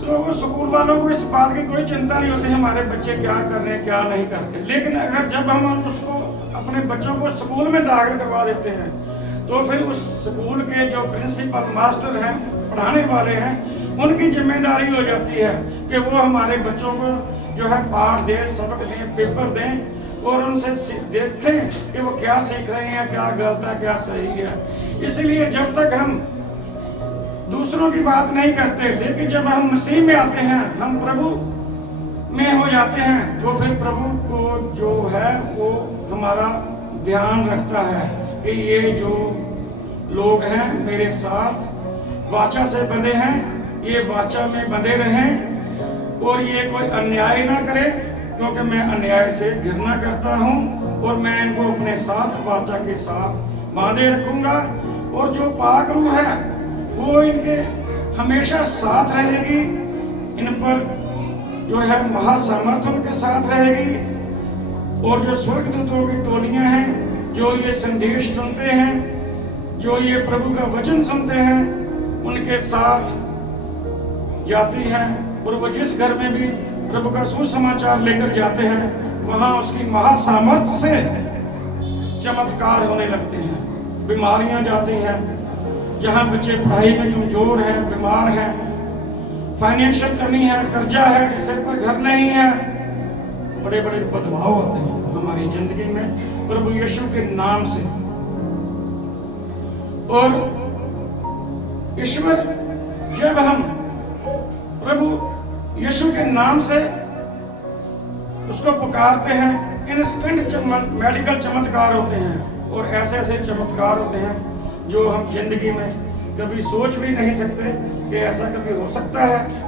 तो वो स्कूल वालों को इस बात की कोई चिंता नहीं होती हमारे बच्चे क्या कर रहे हैं क्या नहीं करते। लेकिन अगर जब हम उसको अपने बच्चों को स्कूल में दाखिल करवा देते हैं, तो फिर उस स्कूल के जो प्रिंसिपल मास्टर हैं, पढ़ाने वाले हैं, उनकी जिम्मेदारी हो जाती है कि वो हमारे बच्चों को जो है पाठ दें, सबक दें, पेपर दें और उनसे देखें कि वो क्या सीख रहे हैं, क्या गलत है, क्या सही है। इसलिए जब तक हम दूसरों की बात नहीं करते, लेकिन जब हम मसीह में आते हैं, हम प्रभु में हो जाते हैं, तो फिर प्रभु को जो है वो हमारा ध्यान रखता है कि ये जो लोग हैं मेरे साथ वाचा से बंधे हैं, ये वाचा में बंधे रहें और ये कोई अन्याय ना करे, क्योंकि मैं अन्याय से घृणा करता हूँ और मैं इनको अपने साथ वाचा के साथ बांधे रखूंगा। और जो पाक रूह है वो इनके हमेशा साथ रहेगी, इन पर जो है महासामर्थ उनके साथ रहेगी। और जो स्वर्गदूतों की टोलियां हैं जो ये संदेश सुनते हैं, जो ये प्रभु का वचन सुनते हैं, उनके साथ जाती हैं और वो जिस घर में भी प्रभु का सुसमाचार लेकर जाते हैं, वहां उसकी महासामर्थ से चमत्कार होने लगते हैं। बीमारियां जाती हैं, जहां बच्चे पढ़ाई में कमजोर हैं, बीमार हैं, फाइनेंशियल कमी है, कर्जा है, सिर पर घर नहीं है, बड़े बड़े बदलाव आते हैं हमारी जिंदगी में प्रभु यीशु के नाम से। और ईश्वर जब हम प्रभु यीशु के नाम से उसको पुकारते हैं, इंस्टेंट मेडिकल चमत्कार होते हैं। और ऐसे ऐसे चमत्कार होते हैं जो हम जिंदगी में कभी सोच भी नहीं सकते कि ऐसा कभी हो सकता है।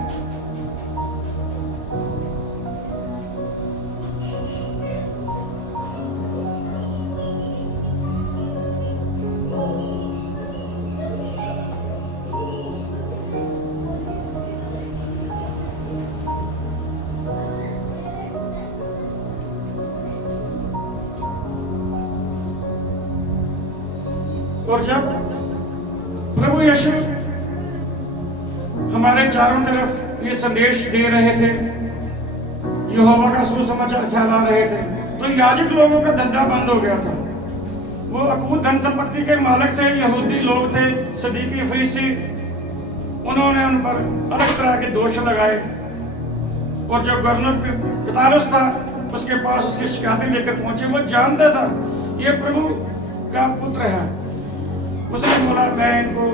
और जब प्रभु यीशु हमारे चारों तरफ ये संदेश दे रहे थे, यहोवा का सुसमाचार फैला रहे थे, तो याजक लोगों का धंधा बंद हो गया था। वो अकूत धन संपत्ति के मालिक थे, यहूदी लोग थे, सदीकी फरीसी, उन्होंने उन पर अलग तरह के दोष लगाए। और जब गवर्नर पिलातुस था, उसके पास उसकी शिकायतें लेकर पहुंचे। वो जानता था ये प्रभु का पुत्र है। उसने बोला मैं इनको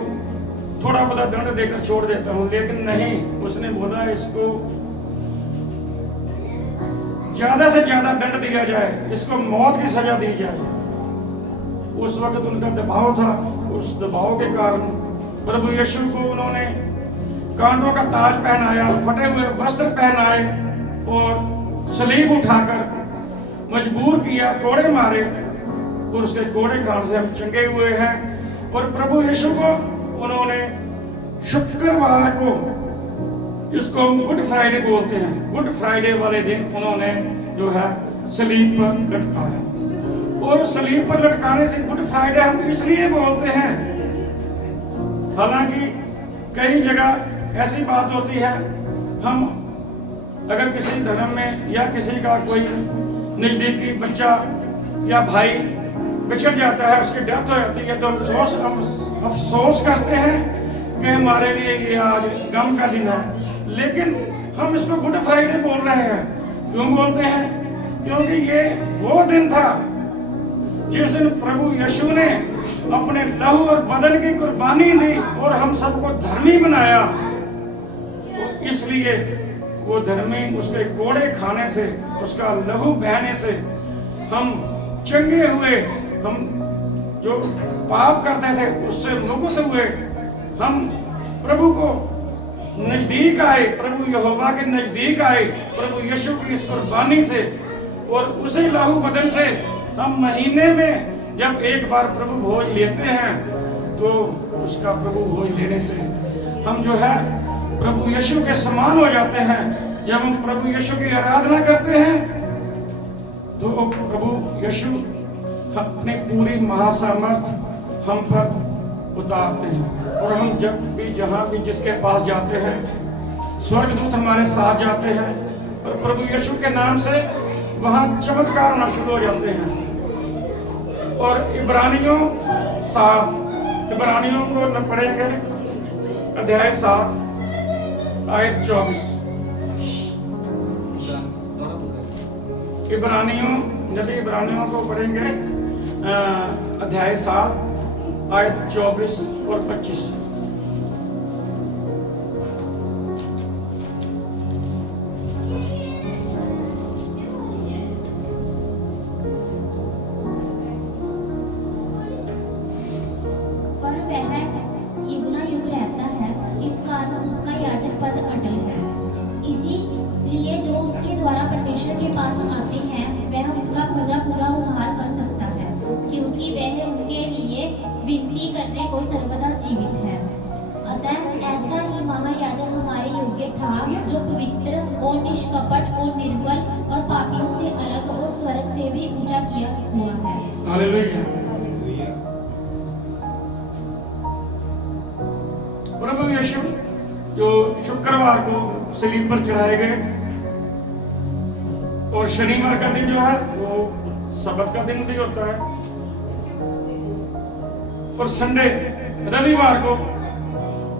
थोड़ा बहुत दंड देकर छोड़ देता हूं, लेकिन नहीं, उसने बोला इसको ज्यादा से ज्यादा दंड दिया जाए, इसको मौत की सजा दी जाए। उस वक्त उनका दबाव था, उस दबाव के कारण प्रभु यीशु को उन्होंने कांटों का ताज पहनाया, फटे हुए वस्त्र पहनाए और सलीब उठाकर मजबूर किया, कोड़े मारे और उसके कोड़े खान से हम चंगे हुए हैं। और प्रभु यीशु को उन्होंने शुक्रवार को इसको हम गुड फ्राइडे बोलते हैं। गुड फ्राइडे वाले दिन उन्होंने जो है सलीब पर लटकाया, और सलीब पर लटकाने से गुड फ्राइडे हम इसलिए बोलते हैं। हालांकि कई जगह ऐसी बात होती है, हम अगर किसी धर्म में या किसी का कोई नजदीकी बच्चा या भाई बिछड़ जाता है, उसकी डेथ हो जाती है, तो हम अफसोस करते हैं कि हमारे लिए ये आज गम का दिन है। लेकिन हम इसको गुड फ्राइडे बोल रहे हैं। क्यों बोलते हैं? क्योंकि ये वो दिन था जिस दिन प्रभु यीशु ने अपने लहू और बदन की कुर्बानी दी और हम सबको धर्मी बनाया। तो इसलिए वो धर्मी उसके कोड़े खाने से, उसका लहू बहने से हम चंगे हुए, हम जो पाप करते थे उससे मुक्त हुए, हम प्रभु को नजदीक आए, प्रभु यहोवा के नजदीक आए प्रभु यीशु की इस कुर्बानी से। और उसी लहू बदन से हम महीने में जब एक बार प्रभु भोज लेते हैं, तो उसका प्रभु भोज लेने से हम जो है प्रभु यीशु के समान हो जाते हैं। जब हम प्रभु यीशु की आराधना करते हैं तो प्रभु यीशु अपनी पूरी महासामर्थ हम पर उतारते हैं, और हम जब भी जहाँ भी जिसके पास जाते हैं, स्वर्गदूत हमारे साथ जाते हैं और प्रभु यीशु के नाम से वहाँ चमत्कार होना शुरू हो जाते हैं। और इब्रानियों को न पढ़ेंगे, अध्याय 7 आयत 24। इब्रानियों को पढ़ेंगे, अध्याय 7 आयत 24 और 25। पर वह युगानुयुग रहता है, इस कारण उसका याजक पद अटल है। इसीलिए जो उसके द्वारा परमेश्वर के पास आते हैं वह उनका पूरा उद्धार कर सकता है, क्योंकि वह उनके लिए विनती करने को सर्वदा जीवित है। अतः ऐसा ही महायाजक हमारे योग्य था, जो पवित्र और निष्कपट और निर्मल और पापियों से अलग और स्वर्ग से भी ऊंचा किया हुआ है। हालेलुया। प्रभु यीशु जो शुक्रवार को सलीब पर चढ़ाए गए, और शनिवार का दिन जो है वो सबत का दिन भी होता है, और संडे रविवार को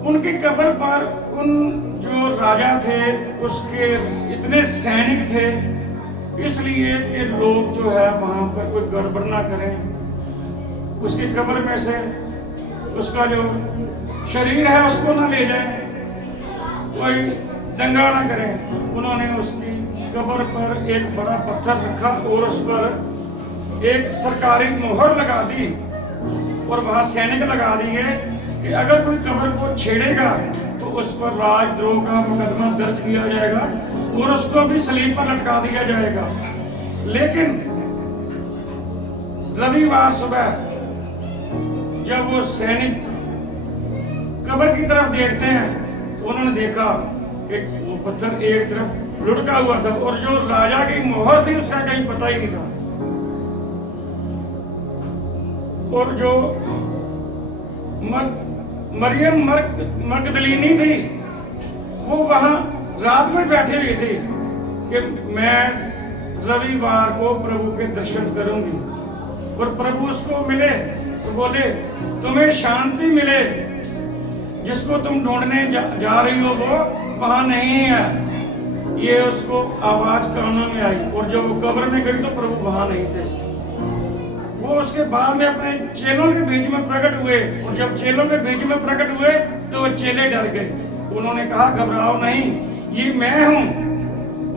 उनकी कब्र पर उन जो राजा थे उसके इतने सैनिक थे, इसलिए कि लोग जो है वहां पर कोई गड़बड़ ना करें, उसकी कब्र में से उसका जो शरीर है उसको ना ले जाए, कोई दंगा ना करें। उन्होंने उसकी कब्र पर एक बड़ा पत्थर रखा और उस पर एक सरकारी मोहर लगा दी, और वहां सैनिक लगा दिए कि अगर कोई कब्र को छेड़ेगा तो उस पर राजद्रोह का मुकदमा दर्ज किया जाएगा और उसको भी सलीब पर लटका दिया जाएगा। लेकिन रविवार सुबह जब वो सैनिक कब्र की तरफ देखते हैं तो उन्होंने देखा कि वो पत्थर एक तरफ लुढ़का हुआ था, और जो राजा की मोहर थी उसका कहीं पता ही नहीं था। और जो मरियम मगदलीनी थी वो वहां रात में बैठी हुई थी कि मैं रविवार को प्रभु के दर्शन करूंगी, और प्रभु उसको मिले तो बोले तुम्हें शांति मिले, जिसको तुम ढूंढने जा रही हो वो वहां नहीं है। ये उसको आवाज कानों में आई, और जब वो कब्र में गई तो प्रभु वहां नहीं थे। वो उसके बाद में अपने चेलों के बीच में प्रकट हुए, और जब चेलों के बीच में प्रकट हुए तो वो चेले डर गए। उन्होंने कहा घबराओ नहीं, ये मैं हूं।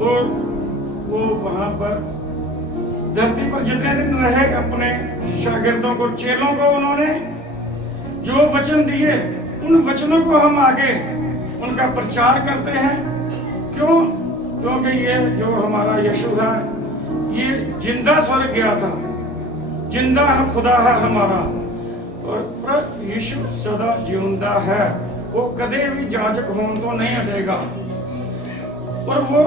और वो वहां पर धरती पर जितने दिन रहे अपने शागिर्दों को, चेलों को उन्होंने जो वचन दिए उन वचनों को हम आगे उनका प्रचार करते हैं। क्यों? क्योंकि ये जो हमारा यीशु है ये जिंदा स्वर्ग गया था, जिंदा खुदा है हमारा, और यीशु सदा जिंदा है। वो कदे भी जाजक होने तो नहीं हटेगा। और वो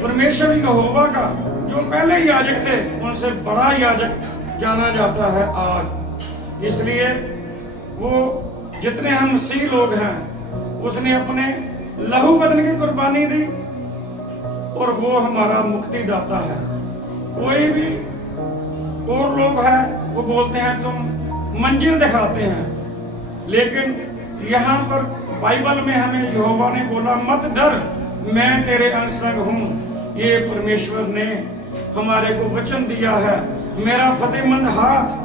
परमेश्वर यहोवा का जो पहले याजक थे उनसे बड़ा याजक जाना जाता है आज। इसलिए वो जितने हम मसीह लोग हैं उसने अपने लहू बदन की कुर्बानी दी और वो हमारा मुक्तिदाता है। कोई भी और लोग हैं वो बोलते हैं तुम मंजिल दिखाते हैं, लेकिन यहाँ पर बाइबल में हमें यहोवा ने बोला मत डर, मैं तेरे अंग हूँ। ये परमेश्वर ने हमारे को वचन दिया है, मेरा फतेहमंद हाथ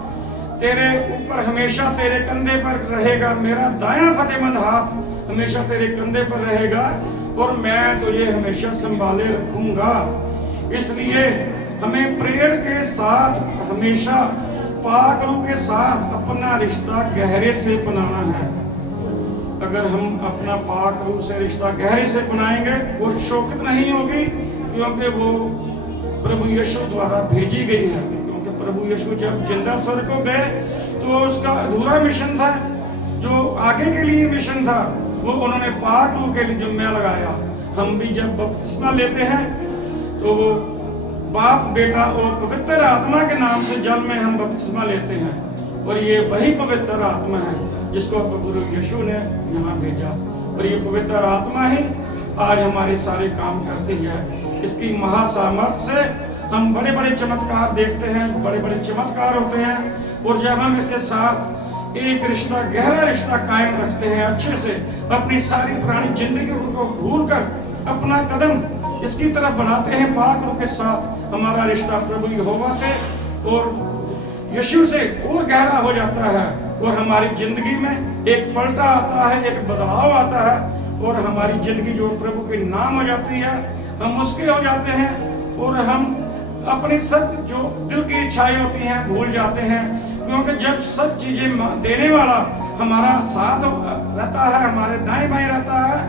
तेरे ऊपर हमेशा तेरे कंधे पर रहेगा, मेरा दायां फतेहमंद हाथ हमेशा तेरे कंधे पर रहेगा और मैं तुझे हमेशा संभाले रखूंगा। इसलिए हमें प्रेयर के साथ हमेशा पाक रूह के साथ अपना रिश्ता गहरे से बनाना है। अगर हम अपना पाक रूह से रिश्ता गहरे से बनाएंगे वो शोकित नहीं होगी, क्योंकि वो प्रभु यीशु द्वारा भेजी गई है। क्योंकि प्रभु यीशु जब जिंदा स्वर्ग को गए तो उसका अधूरा मिशन था, जो आगे के लिए मिशन था वो उन्होंने पाक रूह के लिए जिम्मा लगाया। हम भी जब बपतिस्मा लेते हैं तो वो बाप बेटा और पवित्र आत्मा के नाम से जल में हम बपतिस्मा लेते हैं, और ये वही पवित्र आत्मा है जिसको प्रभु यीशु ने यहाँ भेजा, और ये पवित्र आत्मा ही आज हमारे सारे काम करती है। इसकी महासामर्थ से हम बड़े बड़े चमत्कार देखते हैं, बड़े बड़े चमत्कार होते हैं, और जब हम इसके साथ एक रिश्ता गहरा रिश्ता कायम रखते हैं अच्छे से, अपनी सारी पुरानी जिंदगी को भूल कर अपना कदम इसकी तरफ बढ़ाते हैं पाक रूह के साथ, हमारा रिश्ता प्रभु यहोवा से और यीशु से और गहरा हो जाता है, और हमारी जिंदगी में एक पलटा आता है, एक बदलाव आता है, और हमारी जिंदगी जो प्रभु के नाम हो जाती है, हम उसके हो जाते हैं, और हम अपनी सब जो दिल की इच्छाएं होती हैं भूल जाते हैं। क्योंकि जब सब चीजें देने वाला हमारा साथ रहता है, हमारे दाएं बाएं रहता है,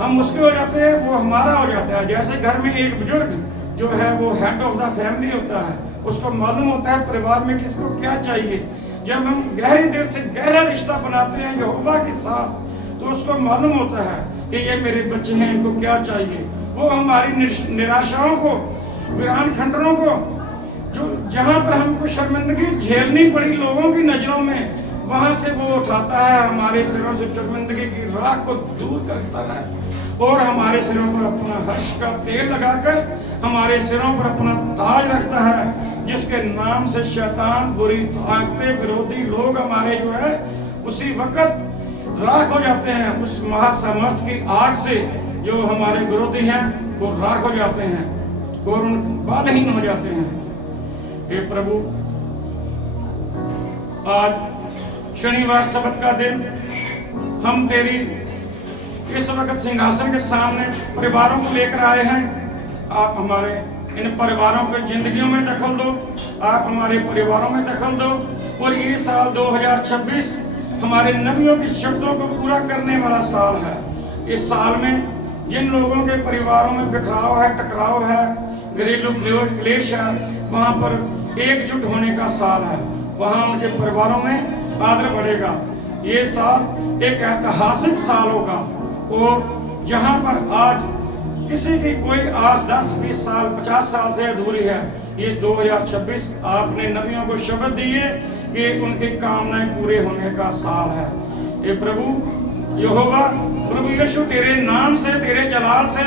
हम उसके हो जाते हैं, वो हमारा हो जाता है। जैसे घर में एक बुजुर्ग जो है वो हेड ऑफ द फैमिली होता है, उसको मालूम होता है परिवार में किसको क्या चाहिए। जब हम गहरे दिल से गहरा रिश्ता बनाते हैं यहोवा के साथ, तो उसको मालूम होता है कि ये मेरे बच्चे हैं, इनको क्या चाहिए। वो हमारी निराशाओं को, वीरान खंडरों को, जो जहाँ पर हमको शर्मिंदगी झेलनी पड़ी लोगों की नजरों में, वहां से वो उठाता है, हमारे सिरों से शर्मिंदगी की राख को दूर करता है, और हमारे सिरों पर अपना हर्ष का तेल लगाकर हमारे सिरों पर अपना ताज रखता है, जिसके नाम से शैतान, बुरी ताकतें, विरोधी लोग हमारे जो है उसी वक्त राख हो जाते हैं। उस महासामर्थ की आग से जो हमारे विरोधी हैं वो राख हो जाते हैं और उन बालहीन हो जाते हैं। हे प्रभु, आज शनिवार सब्त का दिन हम तेरी इस वक्त सिंहासन के सामने परिवारों को लेकर आए हैं। आप हमारे इन परिवारों की जिंदगियों में दखल दो, आप हमारे परिवारों में दखल दो, और ये साल 2026 हमारे नबियों के शब्दों को पूरा करने वाला साल है। इस साल में जिन लोगों के परिवारों में बिखराव है, टकराव है, घरेलू क्लेश है, वहाँ पर एकजुट होने का साल है, वहाँ उनके परिवारों में आदर बढ़ेगा। ये साल एक ऐतिहासिक साल होगा, और जहाँ पर आज किसी की कोई आस 10, 20 साल, 50 साल से अधूरी है, ये 2026 आपने नबियों को शब्द दिए कि उनकी कामनाएं पूरे होने का साल है। ये प्रभु यहोवा, प्रभु यीशु, तेरे नाम से, तेरे जलाल से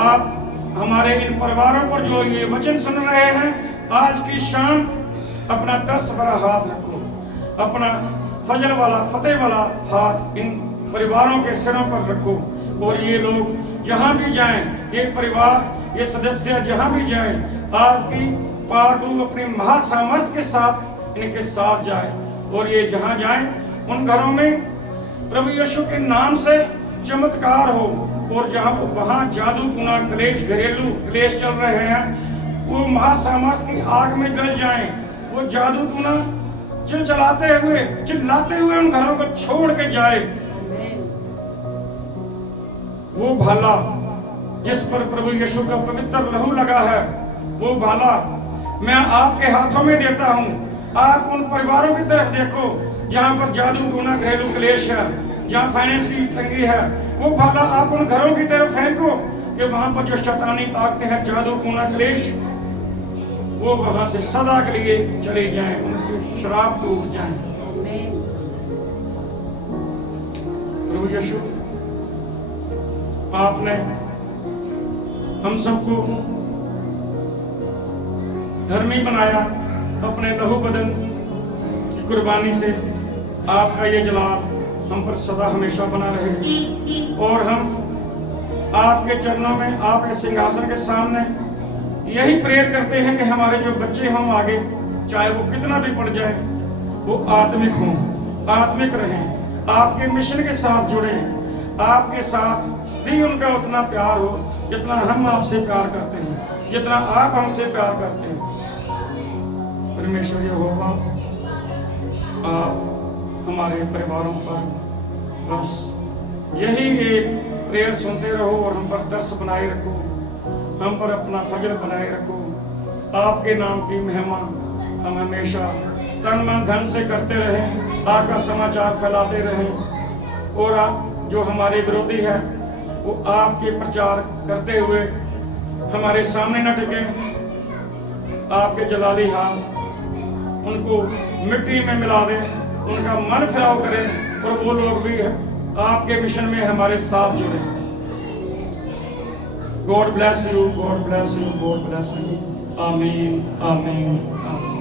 आप हमारे इन परिवारों पर जो ये वचन सुन रहे हैं, आज की शाम अपना 10 बड़ा हाथ रखो, अपना फजल वाला, फतेह वाला हाथ इन परिवारों के सिरों पर रखो, और ये लोग जहां भी जाएं, ये परिवार, ये सदस्य जहां भी जाएं, आपकी पाक रूह अपनी महासामर्थ के साथ इनके साथ जाए, और ये जहां जाएं उन घरों में प्रभु यीशु के नाम से चमत्कार हो, और जहां वहां जादू टूना क्लेश, घरेलू क्लेश चल रहे हैं, वो महासामर्थ की आग में जल जाएं, वो जादू टूना चिल्लाते हुए, चिल्लाते हुए उन घरों को छोड़ के जाए। वो भाला जिस पर प्रभु यीशु का पवित्र लहू लगा है, वो भाला मैं आपके हाथों में देता हूँ। आप उन परिवारों की तरफ देखो जहाँ पर जादू टूना, घरेलू क्लेश है, जहाँ फाइनेंस की तंगी है, वो भाला आप उन घरों की तरफ फेंको, कि वहां पर जो शैतानी ताकतें हैं, जादू टोना क्लेश, वो वहां से सदा के लिए चले जाएं, उनके श्राप टूट जाएं। प्रभु यीशु, आपने हम सबको धर्मी बनाया अपने लहू बदन की कुर्बानी से। आपका ये जलाल हम पर सदा हमेशा बना रहे और हम आपके चरणों में, आपके सिंहासन के सामने यही प्रेयर करते हैं कि हमारे जो बच्चे हों आगे, चाहे वो कितना भी पड़ जाए, वो आत्मिक हों, आत्मिक रहें, आपके मिशन के साथ जुड़े, आपके साथ भी उनका उतना प्यार हो जितना हम आपसे प्यार करते हैं, जितना आप हमसे प्यार करते हैं। परमेश्वर यहोवा, आप हमारे परिवारों पर बस यही एक प्रेयर सुनते रहो और हम पर दर्श बनाए रखो, हम पर अपना फजल बनाए रखो। आपके नाम की महिमा हम हमेशा तन मन धन से करते रहें, आपका समाचार फैलाते रहें और आप जो हमारे विरोधी है वो आपके प्रचार करते हुए हमारे सामने न टिके। आपके जलाली हाथ उनको मिट्टी में मिला दें, उनका मन फिराव करें और वो लोग भी आपके मिशन में हमारे साथ जुड़े। God bless you, God bless you, God bless you. आमीन, आमीन, आमीन।